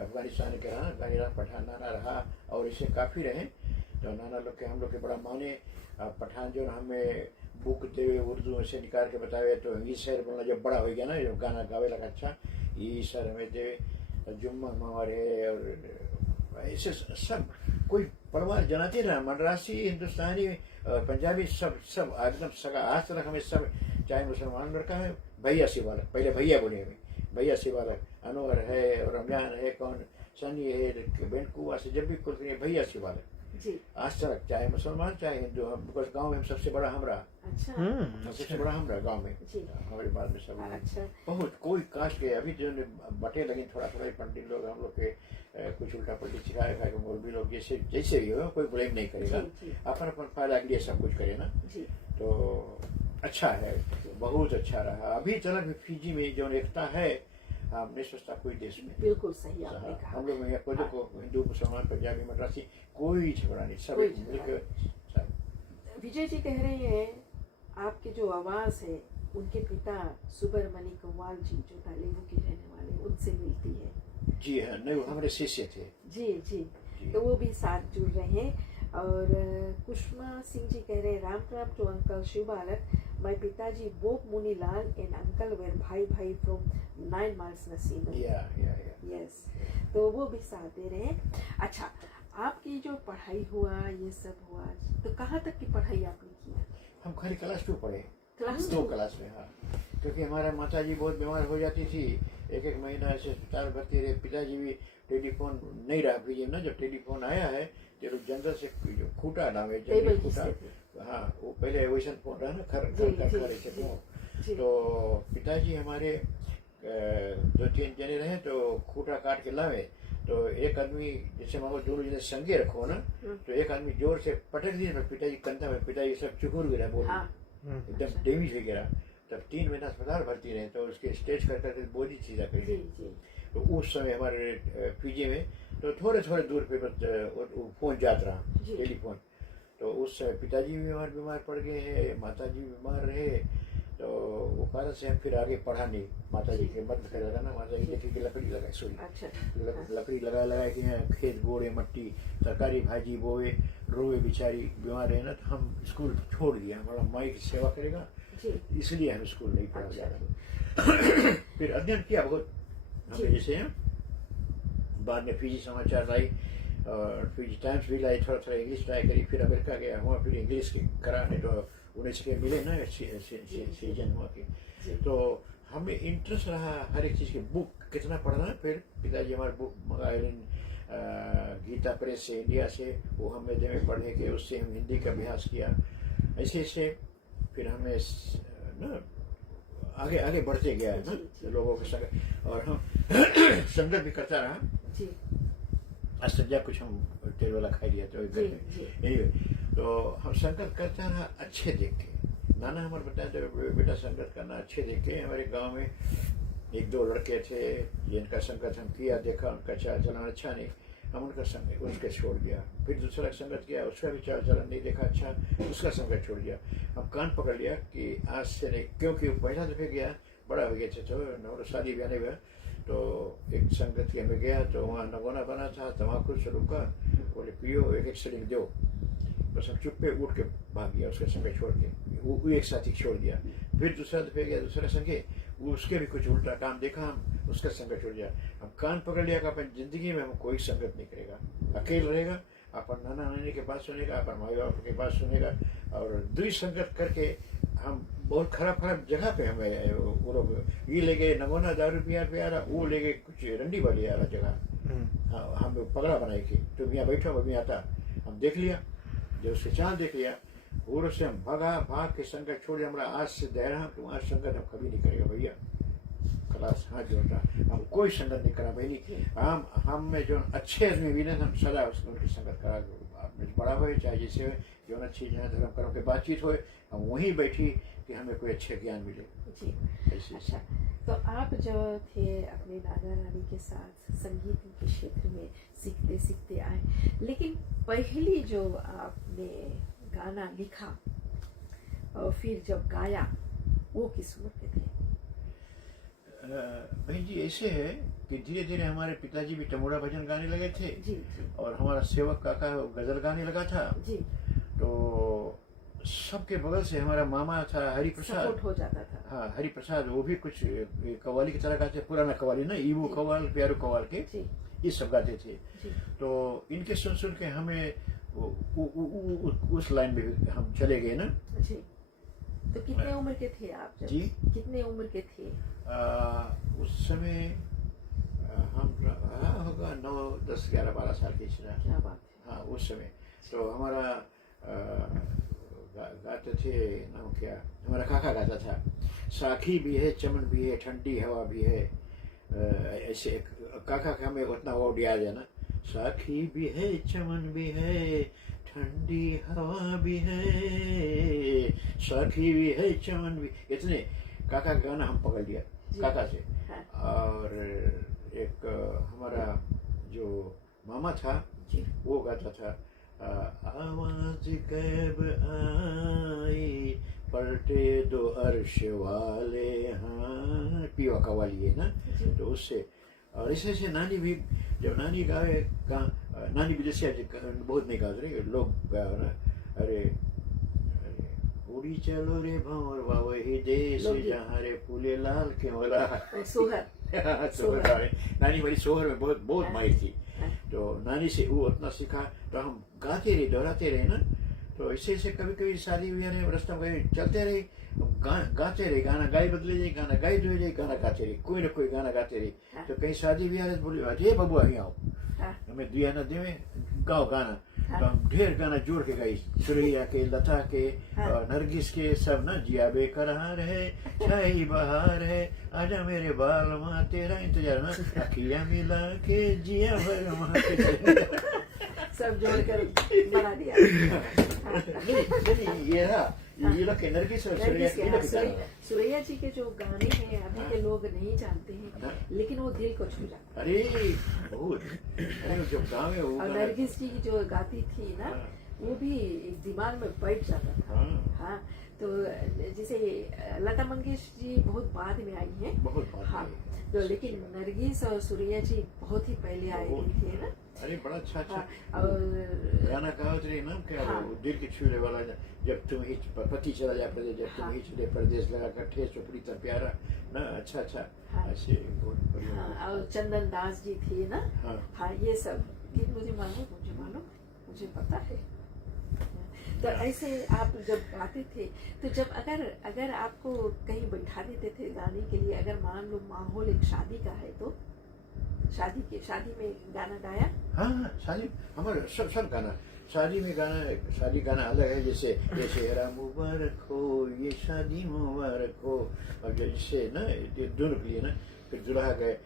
अफगानिस्तान के रहा, अफगानिस्तान पठान नाना रहा, और इसे काफी रहे। तो नाना लोग के हम लोग के बड़ा माने। पठान जो हमें बुक दे उर्दू में से निकाल के बतावे, तो ये शहर बोलना जब बड़ा हो गया ना, जो गाना गावे लगा अच्छा, ये शहर हमें दे जुम्मा मारे, और ऐसे सब कोई परिवार जनाते रहा, मद्रासी हिंदुस्तानी पंजाबी सब सब एकदम सगा। आज तक हमें सब, चाहे मुसलमान लड़का है भैया से वाला, पहले भैया बोले हमें, भैया से वाला अनवर है और रमजान है, कौन सनी है, बेनकुआ से, जब भी कुछ भैया से वाला जी। आज तक, चाहे मुसलमान चाहे हिंदू। हम बिकॉज गाँव में सबसे बड़ा हम रहा, अच्छा सबसे बड़ा हम रहा गाँव में जी। हमारे बाद में सब अच्छा बहुत कोई कास्ट के। अभी जो बटे लगे थोड़ा थोड़ा पंडित लोग हम लोग के कुछ उल्टा पल्टी सिखाए खा के मौलवी लोग जैसे जैसे भी हो, कोई ब्लेम नहीं करेगा, जी, जी। अपन अपन फायदा के लिए सब कुछ करे ना। जी तो अच्छा है, बहुत अच्छा रहा। अभी तक फिजी में जो एकता है हमने सोचता कोई देश में। बिल्कुल सही आपने कहा। हम लोग में कोई देखो हिंदू मुसलमान पंजाबी मद्रासी कोई झगड़ा नहीं, सब कोई एक मिलकर। विजय जी कह रहे हैं आपकी जो आवाज है उनके पिता सुब्रमणि कव्वाल जी जो तेलुगु के रहने वाले, उनसे मिलती है। जी हाँ, नहीं वो हमारे शिष्य थे। जी जी तो वो भी साथ जुड़ रहे हैं। और कुष्मा सिंह जी कह रहे हैं राम राम टू अंकल शिव बालक, माय पिताजी बोप मुनीलाल एंड अंकल वेर भाई भाई फ्रॉम 9 miles नसीम। यस तो वो भी साथ दे रहे हैं। अच्छा आपकी जो पढ़ाई हुआ ये सब हुआ, तो कहाँ तक की पढ़ाई आपने की? हम खाली क्लास 2 पढ़े, क्लास 2 क्लास में। हाँ क्योंकि हमारा माता जी बहुत बीमार हो जाती थी, एक एक महीना ऐसे अस्पताल भर्ती रहे। पिताजी भी टेलीफोन नहीं रहा पीजी ना, जब टेलीफोन आया है तो जंगल से जो खूटा नाम है जंगली खूटा, हाँ वो पहले वैसा फोन रहा ना, खर ऐसे फोन। तो पिताजी हमारे 2-3 जने रहे तो खूटा काट के लावे, तो एक आदमी जैसे मानो दोनों जने संगे रखो ना, तो एक आदमी जोर से पटक दिए, पिताजी कंधा में, पिताजी सब चुकुर गिरा, बोल एकदम डैमेज हो गया। तब 3 महीना अस्पताल भर्ती रहे, तो उसके स्टेज कर करके बोली सीधा कर। तो उस समय हमारे पीजी में तो थोड़े थोड़े दूर पे फोन जाता रहा, टेलीफोन। तो उस समय पिताजी भी बीमार पड़ गए हैं, माता जी बीमार रहे, तो वो कारण से हम फिर आगे पढ़ा नहीं। माता जी के मदद कर लगा ना, माता जी देखी कि लकड़ी लगाए, सॉरी लकड़ी लगा कि खेत बोड़े, मट्टी तरकारी भाजी बोए, रोए, बेचारी बीमार रहे ना, तो हम स्कूल छोड़ दिया। हमारा माई की सेवा करेगा, इसलिए हम स्कूल नहीं पढ़ा जा रहे। फिर अध्ययन किया बहुत हमने, जैसे बाद में फीजी समाचार लाई और फीजी टाइम्स भी लाई, थोड़ा थोड़ा इंग्लिश ट्राई करी। फिर अमेरिका गया, वहाँ फिर इंग्लिश के कराने तो उन्हें से मिले ना सीजन हुआ की। तो हमें इंटरेस्ट रहा हर एक चीज़ की, बुक कितना पढ़ना। फिर पिताजी हमारे बुक मंगाए गीता प्रेस से, इंडिया से, वो हमें दे में पढ़ने के, उससे हम हिंदी का अभ्यास किया। ऐसे ऐसे फिर हमें ना आगे आगे बढ़ते गया है ना लोगों के संग, और हम संगत भी करता रहा। आज संजय कुछ हम तेल वाला खाई लिया तो तो हम संगत करता रहा अच्छे देख के। नाना हमारे बताया तो बेटा संगत करना अच्छे देख के। हमारे गांव में 1-2 लड़के थे जिनका संगत हम किया, देखा उनका चाल चलन अच्छा नहीं, हम उनका संग उसके छोड़ दिया। फिर दूसरा संगत किया, उसका भी चाल चलन नहीं देखा अच्छा, उसका संगत छोड़ दिया। हम कान पकड़ लिया कि आज से नहीं, क्योंकि वो पहला दफे गया, बड़ा हो गया थे तो शादी ब्याह नहीं हुआ। तो एक संगत के में गया तो वहाँ नगोना बना था, तम्बाकू से रुका, बोले पियो, 1-1 सिलिंग दो। बस हम चुप पे उठ के भाग गया, उसका संगे छोड़ के, वो एक साथी छोड़ दिया। फिर दूसरा दफे गया, दूसरा संगे, उसके भी कुछ उल्टा काम देखा, हम उसका संगत छोड़ दिया। हम कान पकड़ लिया कि अपन जिंदगी में हम कोई संगत नहीं करेगा, अकेले रहेगा, अपन नाना नानी के पास सुनेगा, अपन माई बाप के पास सुनेगा। और दुई संगत करके हम बहुत खराब खराब जगह पे हमें वो लोग ये ले गए, नगोना दारू पिया रहा, वो ले गए कुछ रंडी वाली वाला जगह। हाँ, हम पगड़ा बनाई थी, तो यहाँ बैठो मैं आता, हम देख लिया, जब उसके चाँद देख लिया, और से हम भाग के संगत छोड़े। हमारा आज से दे रहा तुम आज संगत हम कभी नहीं करेगा भैया, क्लास हाथ जोड़ता, हम कोई संगत नहीं करा भाई। हम में जो अच्छे आदमी भी ना, हम सदा उनकी संगत करा, बड़ा हो चाहे जैसे जो अच्छी जहाँ धर्म कर्म के बातचीत हो, हम वहीं बैठी कि हमें कोई अच्छे ज्ञान मिले। जी अच्छा, तो आप जो थे अपने दादा नानी के साथ संगीत के क्षेत्र में सीखते सीखते आए, लेकिन पहली जो आपने गाना लिखा और फिर जब गाया, वो किस उम्र के थे? बहन जी ऐसे है कि धीरे धीरे हमारे पिताजी भी टमोरा भजन गाने लगे थे। जी। और हमारा सेवक काका गजल गाने लगा था। जी। तो सबके बगल से हमारा मामा था हरि प्रसाद, सपोर्ट हो जाता था। हाँ हरि प्रसाद, वो भी कुछ कव्वाली की तरह गाते, पुराना कव्वाली ना, ईवो कव्वाल, प्यारो कव्वाल के, ये सब गाते थे। तो इनके सुन सुन के हमें उस लाइन में हम चले गए ना। जी। तो कितने उम्र के थे आप जब? जी कितने उम्र के थे? उस समय हम होगा 9, 10, 11, 12 साल के। क्या बात है। हाँ उस समय तो हमारा गाते थे, नाम क्या, हमारा काका गाता था, साखी भी है, चमन भी है, ठंडी हवा भी है। ऐसे काका का हमें उतना वर्ड याद है ना, साखी भी है, चमन भी है, ठंडी हवा भी है, साखी भी है, चमन भी, इतने काका का गाना हम पकड़ लिया काका से। और एक हमारा जो मामा था वो गाता था, आवाज कैब आई पलटे दो अर्श वाले, हाँ पीवा कवाली है ना, तो उससे। और ऐसे नानी भी, जब नानी गाए, नानी भी जैसे बहुत नहीं गा रहे लोग गाए ना, अरे उड़ी चलो रे भंवर वही देश जहाँ रे फूले लाल के मोला, सोहर सोहर। नानी मेरी सोहर में बहुत बहुत माहिर थी, तो नानी से वो उतना सीखा। तो हम गाते रहे, दोहराते रहे ना। तो ऐसे ऐसे कभी कभी शादी ब्याह में रस्ता कहीं चलते रहे, गाते रहे, गाना गाई बदले जाए, गाना गाई धोए जाए, गाना गाते रहे, कोई ना कोई गाना गाते रहे। हाँ। तो कहीं शादी भी आए बोले अरे बबुआ ही आओ, हाँ, हमें दिया ना देवे, गाओ गाना। हाँ। तो हम ढेर गाना जोड़ के गाई, सुरैया के, लता के, हाँ। और नरगिस के, सब ना। जिया बेकरार है, छाई बहार है, आजा मेरे बाल माँ तेरा इंतजार ना, अखियाँ मिला के जिया भर माँ के। सब जोड़कर बना दिया। नहीं, ये था ये लोग के नरगिस और सुरैया के, ये लोग के गाना। सुरैया जी के जो गाने हैं अभी के लोग नहीं जानते हाँ। हैं, लेकिन वो दिल को छू जाता अरे बहुत, अरे जब गाँव में वो है। और गाना- नरगिस जी की जो गाती थी ना, हाँ। वो भी एक दिमाग में बैठ जाता था। हाँ। हाँ, तो जैसे लता मंगेशकर जी बहुत बाद में आई हैं। बहुत बात हाँ, है। तो लेकिन नरगिस और सुरैया जी बहुत ही पहले आए बहुत। थे ना। अरे बड़ा अच्छा अच्छा हाँ, और गाना कहा तेरे नाम क्या हाँ। वो दिल के छूने वाला, जब तुम ही पति चला जाए प्रदेश, जब तुम हाँ। ही चले प्रदेश, लगा कर ठेस चोपड़ी तब प्यारा ना। अच्छा अच्छा, हाँ। ऐसे बहुत बढ़िया। हाँ, और चंदन दास जी थे ना। हाँ। हाँ, ये सब गीत मुझे मालूम, मुझे पता है। तो ऐसे आप जब गाते थे, तो जब अगर आपको कहीं बैठा देते थे गाने के लिए, अगर मान लो माहौल एक शादी का है, तो शादी में गाना गाया। हाँ हाँ, शादी हमारे सब गाना, शादी में गाना, शादी गाना अलग है। जैसे ये सेहरा मुबारक हो, ये शादी मुबारक हो, और जैसे ना ये दोनों के लिए ना, फिर दुल्हा गए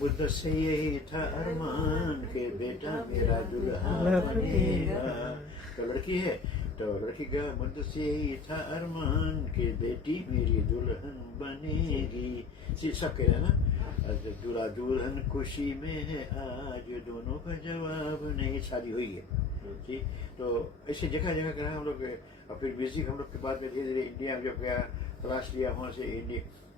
मुद्दत से यही था अरमान के बेटा मेरा दुल्हा बनेगा। तो लड़की है, तो लड़की का मुद्दत से यही था अरमान के बेटी मेरी दुल्हन बनेगी। सब कह रहे ना, दूल्हा दुल्हन खुशी में है आज, दोनों का जवाब नहीं। शादी हुई है जी। तो ऐसे जगह जगह करा हम लोग। और फिर म्यूजिक हम लोग के बाद में धीरे धीरे इंडिया में जब गया, क्लास लिया वहाँ से,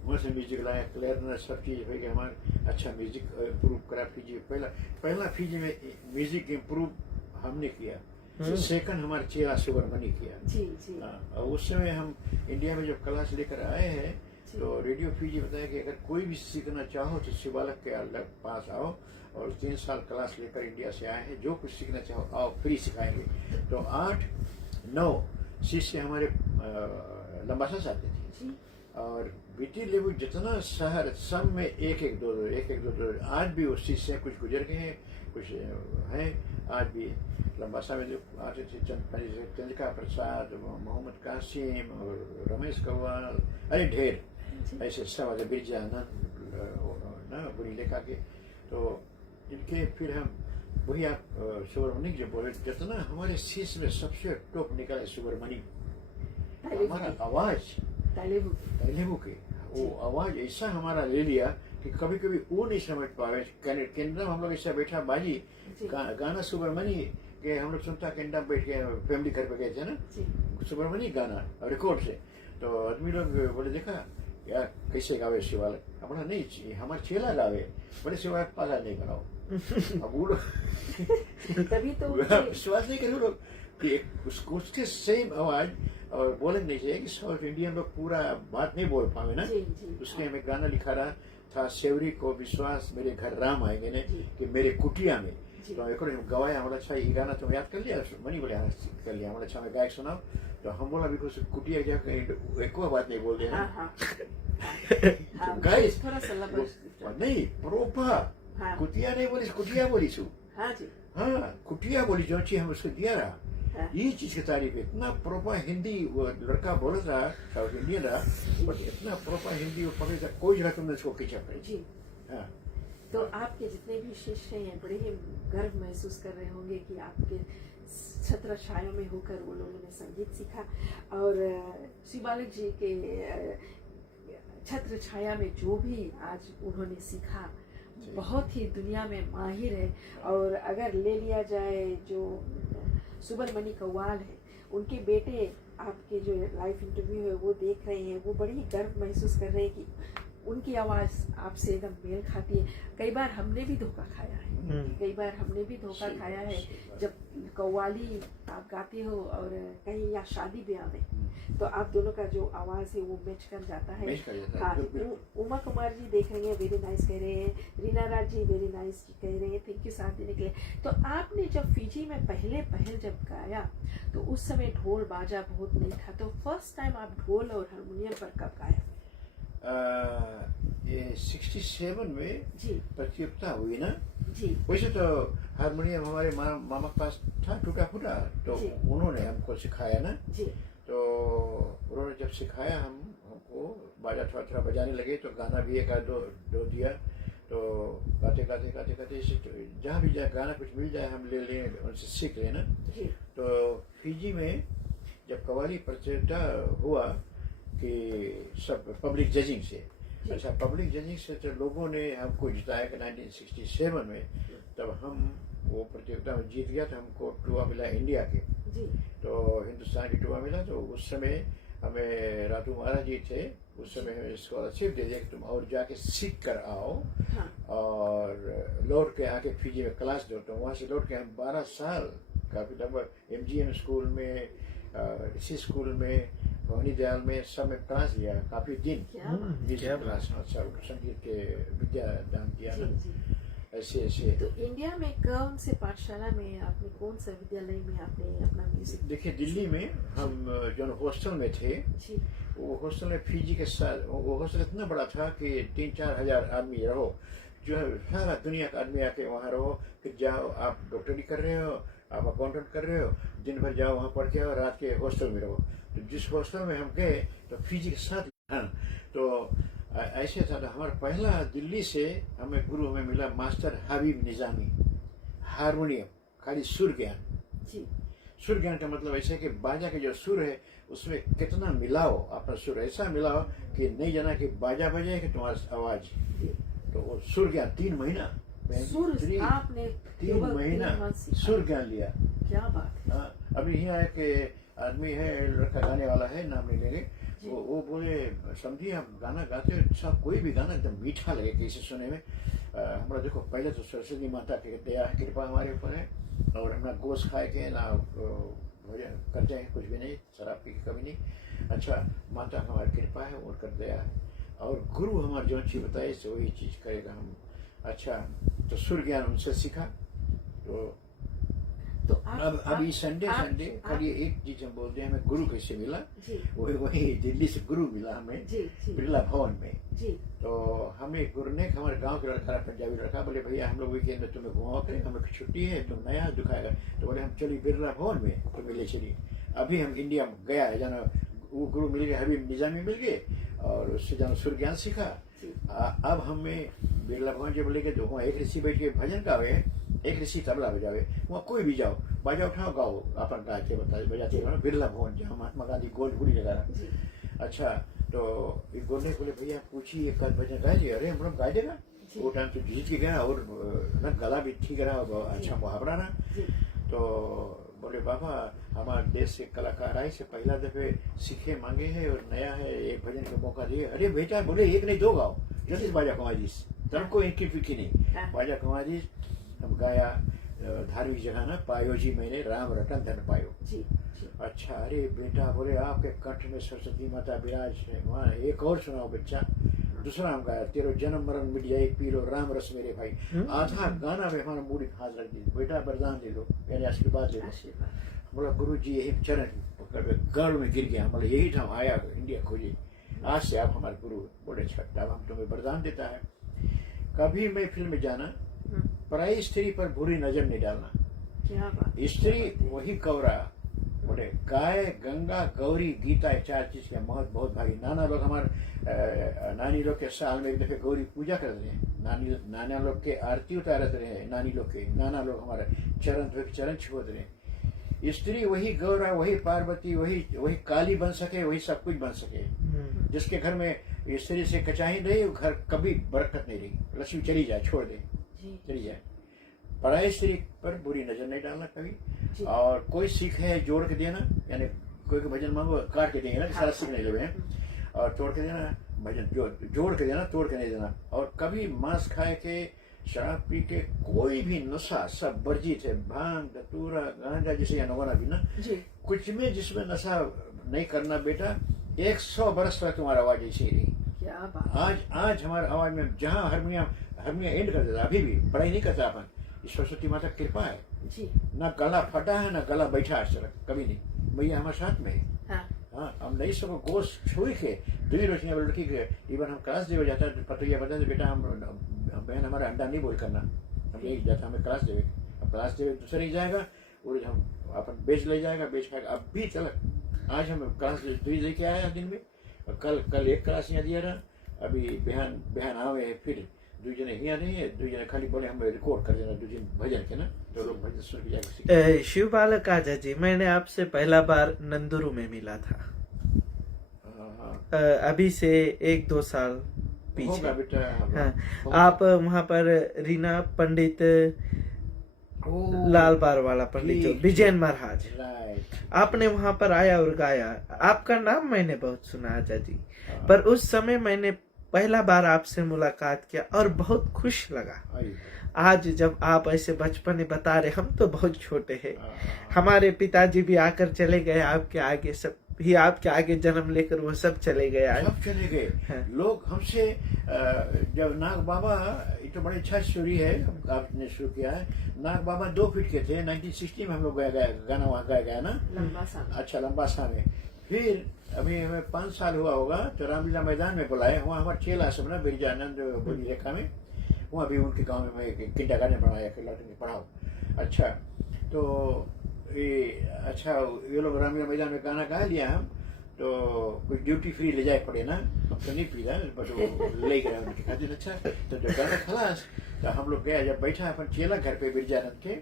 वहाँ से म्यूजिक लाया, क्लैरिनेट, सब चीज़ हो गया हमारा। अच्छा म्यूजिक इम्प्रूव करा फिजी। पहला फिजी में म्यूजिक इम्प्रूव हमने किया, सेकंड हमारे चेला सुब्रमण्य किया। जी जी। और उस समय हम इंडिया में जब क्लास लेकर आए हैं, तो रेडियो फिजी बताया कि अगर कोई भी सीखना चाहो तो शिवालक के पास आओ, और 3 साल क्लास लेकर इंडिया से आए हैं, जो कुछ सीखना चाहो आओ, फ्री सिखाएंगे। तो 8-9 शिष्य हमारे लंबासा से आते थे जी। और बीटी लेबू जितना शहर, सब में एक एक दो। आज भी वो शिष्य कुछ गुजर गए हैं, कुछ हैं आज भी। लंबासा में जो आते थे चंद्रिका प्रसाद, मोहम्मद कासिम और रमेश कव्वाल, अरे ढेर ऐसे सब आगे, बिरजा आनंद ना बुरी लेखा के। तो इनके फिर हम वही आप सुब्रमण्य जो बोले, जितना हमारे शीश में सबसे टॉप निकला सुब्रमण्य, हमारा आवाज तैलेबू के, वो आवाज ऐसा हमारा ले लिया कि कभी कभी वो नहीं समझ पाए। कैनेडा में हम लोग ऐसा बैठा बाजी गाना सुब्रमण्य के, हम लोग सुनता कैनेडा बैठ के, फैमिली घर पे गए थे ना, सुब्रमण्य गाना रिकॉर्ड से। तो आदमी लोग बोले देखा यार कैसे गावे शिवालक, हमारा नहीं चाहिए, हमारे चेला गावे, बड़े शिवालक पाला नहीं बनाओ। अब वो लोग तभी तो विश्वास नहीं करे वो लोग कि उसके सेम आवाज, और बोले नहीं चाहिए कि साउथ इंडियन लोग पूरा बात नहीं बोल पावे ना। उसके हमें गाना लिखा रहा था, सेवरी को विश्वास मेरे घर राम आएंगे ने, कि मेरे कुटिया में। तो एक गवाया, हमारा अच्छा ये गाना तुम याद कर लिया? मनी बोले हाँ कर लिया। हमारा अच्छा मैं गायक सुनाओ, तो हम बोला भी कुछ कुटिया जाकर एक बात नहीं बोल देना। गाइस नहीं प्रोपर कुटिया नहीं बोली, कुटिया बोली सु। हाँ कुटिया बोली, जो चीज हम उसको दिया रहा, ये चीज की तारीफ। इतना प्रॉपर हिंदी वो लड़का बोल रहा, साउथ इंडियन रहा, बट इतना प्रॉपर हिंदी वो पकड़ था, कोई जगह तुमने उसको खींचा पड़ी। हाँ, तो आपके जितने भी शिष्य हैं बड़े ही गर्व महसूस कर रहे होंगे कि आपके छत्र छाया में होकर वो लोगों ने संगीत सीखा। और शिवालक जी के छत्र छाया में जो भी आज उन्होंने सीखा, बहुत ही दुनिया में माहिर है। और अगर ले लिया जाए जो सुब्रमण्य कव्वाल है, उनके बेटे आपके जो लाइव इंटरव्यू है वो देख रहे हैं, वो बड़ी ही गर्व महसूस कर रहे हैं कि उनकी आवाज आपसे एकदम मेल खाती है। कई बार हमने भी धोखा खाया है, कई बार हमने भी धोखा खाया है जब कव्वाली आप गाते हो और कहीं या शादी ब्याह में, तो आप दोनों का जो आवाज है वो मैच कर जाता है। हाँ, उमा कुमार जी देख रहे हैं, वेरी नाइस कह रहे हैं, रीना राज जी वेरी नाइस कह रहे हैं, थैंक यू साथ देने के लिए। तो आपने जब फिजी में पहल जब गाया तो उस समय ढोल बाजा बहुत नहीं था, तो फर्स्ट टाइम आप ढोल और हारमोनियम पर कब गाया? ये 67 में जी प्रतियोगिता हुई ना जी वैसे तो हारमोनियम हमारे मामा के पास था टूटा फूटा, तो जी। उन्होंने हमको सिखाया ना, जी तो उन्होंने जब सिखाया हमको बाजा थोड़ा थोड़ा बजाने लगे, तो गाना भी एक दो दिया, तो गाते गाते गाते गाते जहाँ भी जाए गाना कुछ मिल जाए हम ले लें, उनसे सीख लें ना। जी तो फिजी में जब कव्वाली प्रतियोगिता हुआ कि सब पब्लिक जजिंग से, अच्छा पब्लिक जजिंग से तो लोगों ने हमको जिताया कि 1967 में, तब हम वो प्रतियोगिता में जीत गया, तो हमको टुआ मिला इंडिया के, जी तो हिंदुस्तान की टुआ मिला। तो उस समय हमें रातू महाराज जी थे, उस समय हमें स्कॉलरशिप दे दिया कि तुम और जाके सीख कर आओ, हाँ और लौट के आके फिजी में क्लास दो। तो वहाँ से लौट के हम 12 साल काफी लगभग MGM स्कूल में, इसी स्कूल में, भवानी दयाल में, सब में क्लास लिया काफी दिन, म्यूजिक क्लास, सब संगीत के विद्या दान किया ना, जी। ऐसे ऐसे। तो इंडिया में कौन से पाठशाला में आपने, कौन सा विद्यालय में आपने अपना म्यूजिक? देखिए दिल्ली में हम जो हॉस्टल में थे, जी वो हॉस्टल में फिजी के साथ, वो हॉस्टल इतना बड़ा था कि 3-4 हजार आदमी रहो, जो है सारा दुनिया का आदमी आके वहाँ रहो, फिर जाओ आप डॉक्टरी कर रहे हो, आप अकाउंटेंट कर रहे हो, दिन भर जाओ वहाँ पढ़ के आओ, रात के हॉस्टल में रहो। तो जिस हॉस्टल में हम गए तो फिजी के साथ, हाँ, तो ऐसे था। तो हमारा पहला दिल्ली से हमें गुरु हमें मिला मास्टर हबीब निजामी, हारमोनियम, खाली सुर ज्ञान। जी सुर ज्ञान का मतलब ऐसे कि बाजा के जो सुर है उसमें कितना मिलाओ, अपना सुर ऐसा मिलाओ कि नहीं जाना कि बाजा बजे कि तुम्हारा आवाज। तो वो सुर ज्ञान 3 महीना, सुर आपने 3 महीना सुर ज्ञान लिया। क्या बात है। हाँ, अभी यहाँ एक आदमी है, लड़का गाने वाला है, नाम नहीं लेंगे, वो बोले समझिए हम गाना गाते सब, कोई भी गाना एकदम मीठा लगे किसी सुने में। हमारा देखो पहले तो सरस्वती माता की दया कृपा हमारे ऊपर है, और हम ना गोश्त खाए के ना भोजन करते हैं, कुछ भी नहीं, शराब पी के कभी नहीं। अच्छा, माता हमारी कृपा है और कर दया है, और गुरु हमारे जो चीज बताए से वही चीज करेगा हम। अच्छा, तो सुर ज्ञान उनसे सीखा। तो अब ये संडे खाली एक चीज हम बोलते हैं, हमें गुरु कैसे मिला, वही दिल्ली से गुरु मिला हमें बिरला भवन में। तो हमें गुरु ने, हमारे गांव के लड़का, पंजाबी लड़का, बोले भैया हम लोग वीकेंड में तुम्हें घुमाओ करें, हमें छुट्टी है, तुम नया दिखाएगा। तो बोले हम चलिए बिरला भवन में, तो मिले चलिए। अभी हम इंडिया में गया है जाना, वो गुरु मिल गए, हबीब निजामी मिल गए, और उससे जाना सुर ज्ञान सीखा। अब हमें बिरला भवन जब लेके, तो वहाँ एक ऋषि बैठ के भजन गावे, एक ऋषि तबला बजावे, वहाँ कोई भी जाओ, बाजा उठाओ गाओ, अपन गाते बजाते हो ना। बिरला भवन जहाँ महात्मा गांधी गोल भूली लगा। अच्छा, तो एक गोल ने बोले भैया पूछिए एक भजन गा दिए। अरे हम लोग गा देगा, वो टाइम तो जीत के गया, और ना गला भी ठीक रहा, अच्छा मुहावरा रहा। तो बोले बाबा हमारे देश से कलाकार आए से पहला दफे सीखे मांगे है, और नया है, एक भजन का मौका दिए। अरे बेटा, बोले एक नहीं 2 गाओ, जल्दी बाजा कुमारी, तब कोई इनकी फिक्री नहीं। बाजा कुमारी हम गाया, धार्मिक जगह ना, पायो जी मैंने राम रतन धन पायो। अच्छा, अरे बेटा, बोले आपके कंठ में सरस्वती माता विराज है, वहाँ एक और सुनाओ बच्चा। दूसरा हम गाया, तेरो जन्म मरण मिट जाए, पी लो राम रस मेरे भाई। आधा गाना में हमारा मूडी हाथ रख दी, बेटा वरदान दे लो, यानी आशीर्वाद दे लो। बोला गुरु जी यही चरण पकड़ के गढ़ में गिर गया, बोले यही था आया इंडिया खोजे, आज से आप हमारे गुरु। बोले अच्छा, अब हम तुम्हें वरदान देता है, कभी मैं फिल्म में जाना, पराई स्त्री पर बुरी नजर नहीं डालना। क्या बात। स्त्री वही गौरा, बोले गाय गंगा गौरी गीता, 4 चीज का महत्व बहुत भारी। नाना लोग हमारे नानी लोग के साल में एक दफे गौरी पूजा करते हैं, नाना लोग के आरती उतारते रहे, नानी लोग के नाना लोग हमारे चरण छुते रहे। स्त्री वही गौरा, वही पार्वती, वही काली बन सके, वही सब कुछ बन सके। जिसके घर में स्त्री से कचाही रही, वो घर कभी बरकत नहीं रही, लक्ष्मी चली जाए, छोड़ दे, चली जाए। पराई स्त्री पर बुरी नजर नहीं डालना कभी, और कोई सीख है जोड़ के देना, यानी कोई भजन मांगो काट के देंगे ना, सारा सीख नहीं लेवे, और तोड़ के देना। भजन जोड़ के देना, तोड़ के नहीं देना। और कभी मांस खाए के, शराब पी के, कोई भी नशा सब वर्जित है। भांग, धतूरा, गांजा, जैसे नवाना भी ना, जी कुछ में जिसमें नशा नहीं करना बेटा। 100 बरस तक तुम्हारा आवाज ऐसी ही रही। क्या बात। आज हमारे आवाज में जहाँ हारमोनियम एंड कर देता, अभी भी पढ़ाई नहीं करता अपन, सरस्वती माता की कृपा है। जी ना गला फटा है ना गला बैठा है, सर कभी नहीं। भैया हमारे साथ में है। हाँ हाँ, हम नहीं सब गोश छुई के दूरी रोशनी लड़की के इवन हम क्लास देवे जाता है, पतैया बता दे बेटा हम बहन हमारा अंडा नहीं बोल करना, हम यही जाता हमें क्लास देवे। अब क्लास देवे दूसरा नहीं जाएगा, और हम अपन बेच ले जाएगा, बेच खाएगा। अब भी चल, आज हम क्लास दूरी लेके आया दिन में, और कल एक क्लास यहाँ दिया रहा। अभी बहन आवे फिर दू जने यहाँ नहीं है, दू जने खाली बोले हम रिकॉर्ड कर देना दू दिन भजन के ना, तो लोग भजन सुन के जाकर शिव बालक आजा जी, मैंने आपसे पहला बार नंदुरु में मिला था। अभी से 1-2 साल पीछे होगा बेटा। हाँ, आप वहाँ पर रीना पंडित लाल बार वाला पंडित जो विजयन महाराज, आपने वहाँ पर आया और गाया। आपका नाम मैंने बहुत सुना आजा जी, पर उस समय मैंने पहला बार आपसे मुलाकात किया और बहुत खुश लगा। आज जब आप ऐसे बचपन में बता रहे, हम तो बहुत छोटे हैं, हमारे पिताजी भी आकर चले गए आपके आगे, सब भी आपके आगे जन्म लेकर वो सब चले गए। सब चले गए। हाँ। लोग हमसे जब नाग बाबा, ये तो बड़ी अच्छा स्टोरी है, आपने शुरू किया है। नाग बाबा 2 फीट के थे, 1960 में हम लोग गाना वहाँ गाया गया ना, लंबा सा। अच्छा लंबा सा में। फिर अभी हमें 5 साल हुआ होगा तो रामलीला मैदान में बुलाए, वहाँ हमारा चेला सब ना बिरजानंद बोली रेखा में, वहाँ भी उनके गाँव में मैं किंडरगार्टन पढ़ाया, पढ़ाओ। अच्छा तो ये लोग रामलीला मैदान में गाना गा लिया हम, तो कुछ ड्यूटी फ्री ले जाए पड़े ना, हम तो नहीं पी रहा बट वो ले गए उनके खातिर। अच्छा तो जब गाना खलास तो हम लोग गए, जब बैठा अपन चेला घर पे बिरजानंद के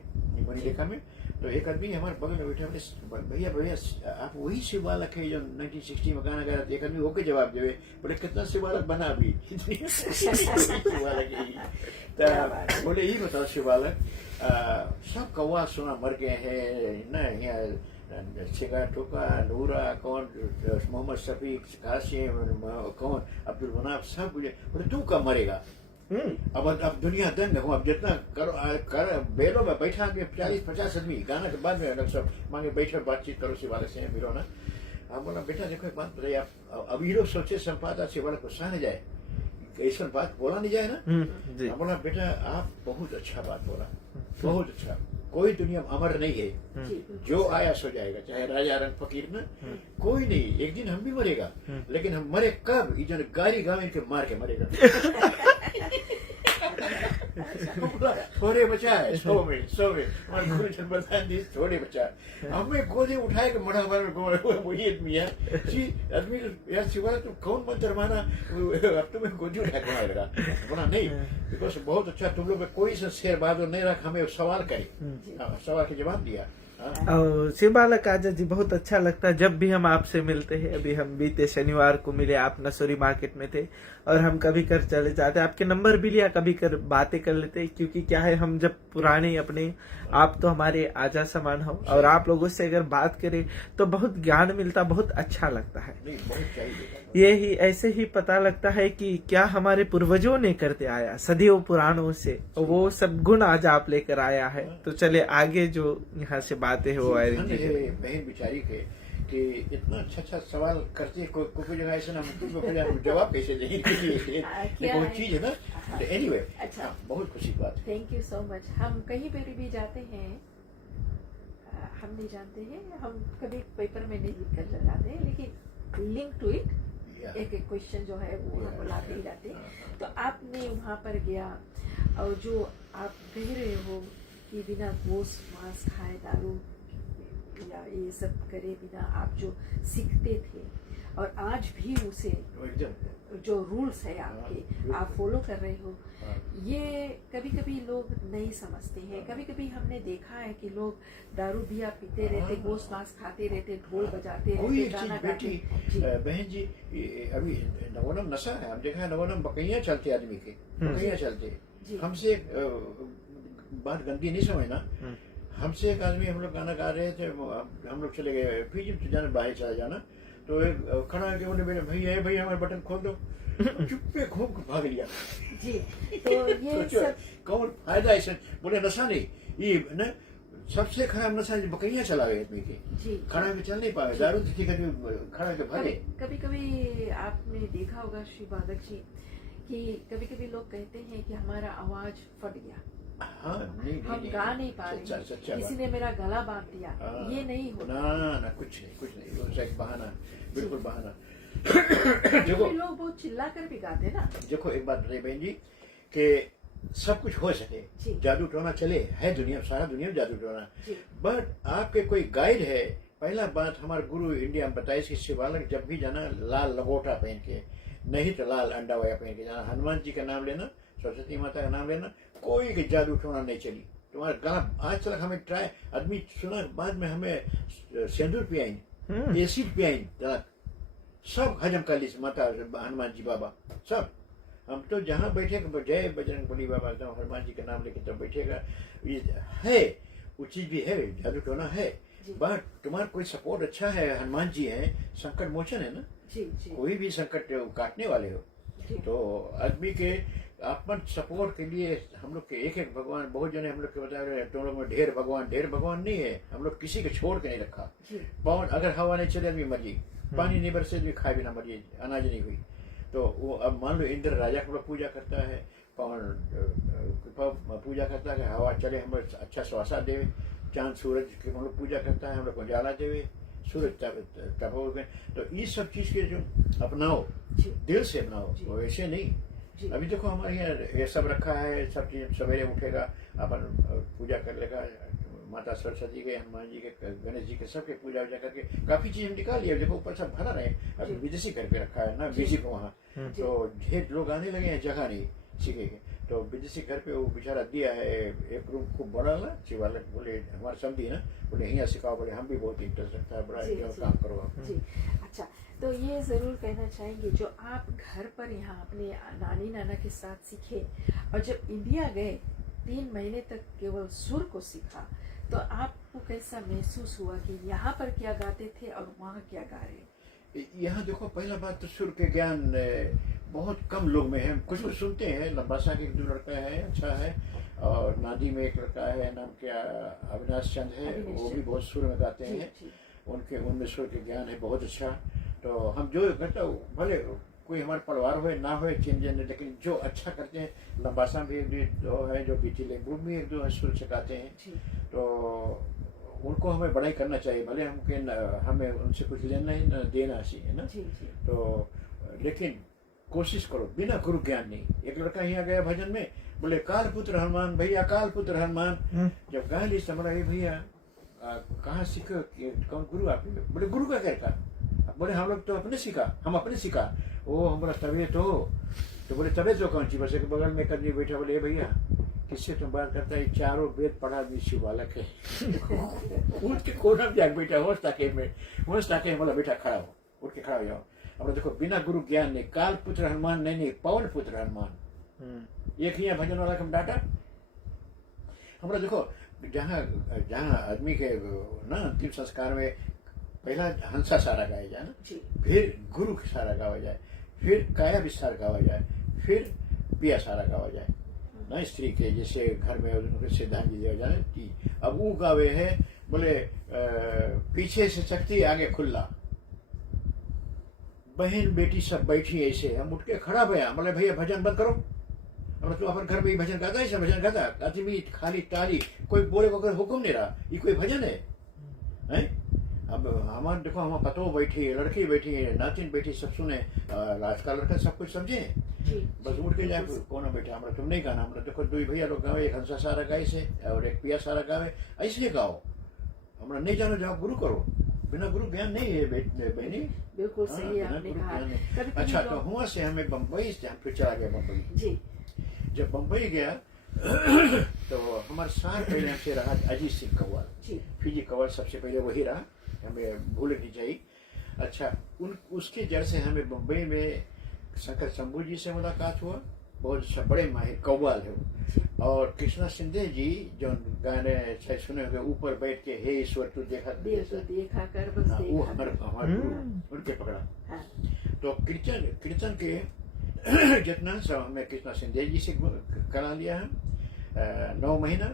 बनी रेखा में, तो एक आदमी हमारे बगल में बैठा, भैया आप वही शिव बालक है जो 1960 में गाना गाया। एक आदमी होके जवाब देवे, बोले कितना शिव बालक बना अभी। शिव बालक तो बोले यही बताओ शिव बालक, सब कौवा सुना मर गए हैं ना, यहाँ शिका टोका नूरा कौन, मोहम्मद शफीक, कासिम कौन, अब्दुल मनाफ, सब बोले तू कब मरेगा। अब दुनिया दंग हूँ, अब जितना कर बेलों में बैठा के 40-50 आदमी गाना के बाद में सब मांगे बैठे बातचीत करो शिव बालक से मिलो ना। हम बोला बेटा देखो एक बात बताइए, आप अभी लोग सोचे संपादक शिव बालक को सहने जाए, ऐसा बात बोला नहीं जाए ना। हम बोला बेटा आप बहुत अच्छा बात बोला, बहुत अच्छा, कोई दुनिया में अमर नहीं है, जो आया सो जाएगा, चाहे राजा रंग फकीर ना, कोई नहीं, एक दिन हम भी मरेगा, लेकिन हम मरे कब, ये जो गाड़ी गाँव के मार के मरेगा। थोड़े बचा है 100 में थोड़े बचा है, हमें गोदी उठाए के मरा वही आदमी है आदमी यार शिवा तुम कौन मंत्र माना, अब तुम्हें गोदी उठा के मार लगा। बोला नहीं, बिकॉज बहुत अच्छा तुम लोग कोई सा शेर बहादुर नहीं रख, हमें सवाल करे, सवाल के जवाब दिया। और शिव बालक आजा जी बहुत अच्छा लगता है जब भी हम आपसे मिलते हैं। अभी हम बीते शनिवार को मिले, आप नसोरी मार्केट में थे और हम कभी कर चले जाते, आपके नंबर भी लिया, कभी कर बातें कर लेते, क्योंकि क्या है हम जब पुराने अपने, आप तो हमारे आजा समान हो और आप लोगों से अगर बात करें तो बहुत ज्ञान मिलता, बहुत अच्छा लगता है। यही ऐसे ही पता लगता है कि क्या हमारे पूर्वजों ने करते आया सदियों पुराणों से, वो सब गुण आज आप लेकर आया है। तो चले आगे जो यहाँ से बातें हो बहन बिचारी के कि इतना अच्छा सवाल करते, कोई जगह ऐसे ना जवाब कैसे देंगे, कोई चीज है ना। एनीवे अच्छा, बहुत खुशी बात। Thank you so much. हम कहीं पर भी जाते हैं, हम नहीं जानते हैं, हम कभी पेपर में नहीं लिख कर जाते हैं, लेकिन लिंक टू इट एक क्वेश्चन जो है वो हम लाते ही जाते। तो आपने वहाँ पर गया और जो आप कह रहे हो कि बिना गोश्त मांस खाए, दारू या ये सब करे बिना आप जो सीखते थे और आज भी उसे जो रूल्स है आपके आप फॉलो कर रहे हो, ये कभी कभी लोग नहीं समझते हैं। कभी कभी हमने देखा है कि लोग दारू बिया पीते रहते, गोश्त मांस खाते रहते, ढोल बजाते रहते, गाना गाते। बहन जी अभी नवोनम नशा है, हम देखा है नवोनम बकैया चलते, आदमी के बकैया चलते। हमसे बात गंदी नहीं समझना, हमसे एक आदमी, हम लोग गाना गा रहे थे, हम लोग चले गए फिर जाना बाहर चला जाना, तो एक खड़ा है कि उन्हें बोले भैया भैया हमारे बटन खोल दो, चुप्पे घूम के भाग लिया। जी तो ये सोचो, सब कौन फायदा ऐसे बोले नशा नहीं, ये न सबसे खराब नशा बकरियां चलावे आदमी की, जी खड़ा के चल नहीं पावे, दारू किसी का खड़ा के भरे। कभी कभी आपने देखा होगा श्री बालक जी कि कभी कभी लोग कहते हैं कि हमारा आवाज फट गया, हाँ नहीं हम गा नहीं पा रहे, किसी ने मेरा गला बांध दिया, ये नहीं होता। ना कुछ नहीं वो एक बहाना, बिल्कुल बहाना। देखो लोग बहुत चिल्ला कर भी गाते ना। देखो एक बात बताइए बहन जी कि सब कुछ हो सके, जादू टोना चले है दुनिया, सारा दुनिया में जादू टोना, बट आपके कोई गाइड है। पहला बात हमारे गुरु इंडिया में बताए कि शिवालक जब भी जाना लाल लंगोटा पहन के, नहीं तो लाल अंडा वया पहन के जाना, हनुमान जी का नाम लेना, सरस्वती माता का नाम लेना, कोई के जादू टोना नहीं चली। तुम्हारा गला आज तक हमें ट्राई आदमी सुना, बाद में हमें सिंदूर पियाई, एसिड पियाई, सब हजम कर ली माता हनुमान जी बाबा सब। हम तो जहाँ बैठे जय बजरंग बली बाबा तो हनुमान जी का नाम लेके तब बैठेगा, ये है वो चीज भी है, जादू टोना है, बट तुम्हारा कोई सपोर्ट अच्छा है, हनुमान जी है, संकट मोचन है ना, कोई भी संकट काटने वाले हो। तो आदमी के आत्मा सपोर्ट के लिए हम लोग के एक भगवान, बहुत जने हम लोग के बता रहे हैं, तुम लोग में ढेर भगवान नहीं है, हम लोग किसी को छोड़ के नहीं रखा। पवन अगर हवा नहीं चले आदमी मर जाए, पानी नहीं बरसे आदमी खाए बिना मर जाए, अनाज नहीं हुई तो वो अब मान लो इंद्र राजा को पूजा करता है, पवन पूजा करता है, हवा चले हम लोग अच्छा श्वासा देवे, चांद सूरज की हम लोग पूजा करता है, हम लोग को उजाला देवे, सूरज तपो में। तो ये सब चीज के जो अपनाओ, दिल से अपनाओ, वैसे नहीं। अभी देखो हमारे यहाँ ये सब रखा है, सब चीज सवेरे उठेगा अपन पूजा कर लेगा, माता सरस्वती के, हनुमान जी के, गणेश जी के, सबके पूजा वूजा करके काफी चीज हम निकाल लिया। देखो ऊपर सब भरा रहे, अभी विदेशी घर पे रखा है ना, विदेशी को वहाँ तो ढेर लोग आने लगे हैं, जगह नहीं सीखे के, तो विदेशी घर पे वो बेचारा दिया है एक रूम खूब बड़ा ना। शिवालक बोले हमारे समझी ना, बोले यहाँ सिखाओ, बोले हम भी बहुत इंटरेस्ट रखता है, बड़ा काम करो आप। अच्छा तो ये जरूर कहना चाहेंगे जो आप घर पर यहाँ अपने नानी नाना के साथ सीखे और जब इंडिया गए 3 महीने तक केवल सुर को सीखा, तो आपको कैसा महसूस हुआ कि यहाँ पर क्या गाते थे और वहाँ क्या गा रहे? यहाँ देखो पहला बात तो सुर के ज्ञान बहुत कम लोग में है, कुछ सुनते हैं, लंबासा के एक 2 लड़का है अच्छा है, और नादी में एक लड़का है, नाम क्या अविनाश चंद है, वो भी बहुत सुर में गाते हैं, उनमें सुर के ज्ञान है बहुत अच्छा। तो हम जो करते भले कोई हमारे परिवार हो ना हो चेंज, लेकिन जो अच्छा करते हैं, लंबासा भी 1-2 है, जो बीटी लेंबू भी 1-2 सुर सिखाते हैं, तो उनको हमें बड़ाई करना चाहिए, भले हमें उनसे कुछ लेना ही न देना चाहिए ना। तो लेकिन कोशिश करो, बिना गुरु ज्ञान नहीं। एक लड़का यहाँ गया भजन में, बोले काल पुत्र हनुमान भैया, काल पुत्र हनुमान, जब गा ली समझ भैया कहाँ सीखो, कौन गुरु आप? बोले गुरु का कहता, बोले हम लोग तो अपने सीखा, हम अपने सीखा। वो हमारा तबीयत हो, तो बोले तबीयत तो कौन सी? बस के बगल में कदमी बैठा, बोले भैया किससे तुम बात करता है? 4 वेद पढ़ा भी शिवालक है। उठ के कोना में जाके बैठा, होश ताके बोला बेटा खड़ा हो, उठ के खड़ा हो जाओ। अब देखो बिना गुरु ज्ञान नहीं, काल पुत्र हनुमान नहीं, पवन पुत्र हनुमान, एक ही भजन वाला कम डाटा। हमारा देखो जहाँ आदमी के ना अंतिम संस्कार में पहला हंसा सारा गाया जाए ना, फिर गुरु सारा गावा जाए, फिर काया विस्तार गावा जाए, फिर पिया सारा गावा जाए ना, स्त्री के जैसे घर में उनके श्रद्धांजलि दिया जाए कि अब वो गावे है, बोले पीछे से शक्ति आगे खुला, बहन बेटी सब बैठी ऐसे। हम उठ के खड़ा भैया, बोले भैया भजन बंद करो, हम तो अपन घर में ही भजन गाता है, भजन गाता आदमी खाली ताली, कोई बोले वगैरह हुक्म नहीं रहा, ये कोई भजन है? अब हमारे देखो हम पतो बैठी, लड़की बैठी, नातिन बैठी, सब सुने, आज का लड़का सब कुछ समझे, बस उठ के जाए कौन बैठा, हमारा तुम नहीं गाना, हमारा देखो 2 भैया लोग गावे, एक हंसा सारा गाय से और एक पिया सारा गावे, ऐसे गाओ, हमारा नहीं जानो जाओ, गुरु करो, बिना गुरु ज्ञान नहीं है बहनी। बिल्कुल सही आपने कहा। अच्छा तो हुआ से हमें बम्बई से हम फिर चला गया बम्बई। जब बम्बई गया तो हमारे साथ पहले हमसे रहा अजीत सिंह कव्वाल, फिजी कव्वाल सबसे पहले वही रहा, हमें भूल नहीं चाहिए। अच्छा उसके जड़ से हमें बम्बई में शंकर शंभू जी से मुलाकात हुआ, बहुत अच्छा बड़े माहिर कव्वाल है वो। और कृष्णा सिंधे जी जो गाने शायद सुने होंगे, ऊपर बैठ के हे ईश्वर तू देखा देखा कर बस हाँ, वो देखा कर। हमारे गुरु उनके पकड़ा। हाँ, तो कीर्तन के जितना सब हमने कृष्णा सिंधे जी से करा लिया है 9 महीना,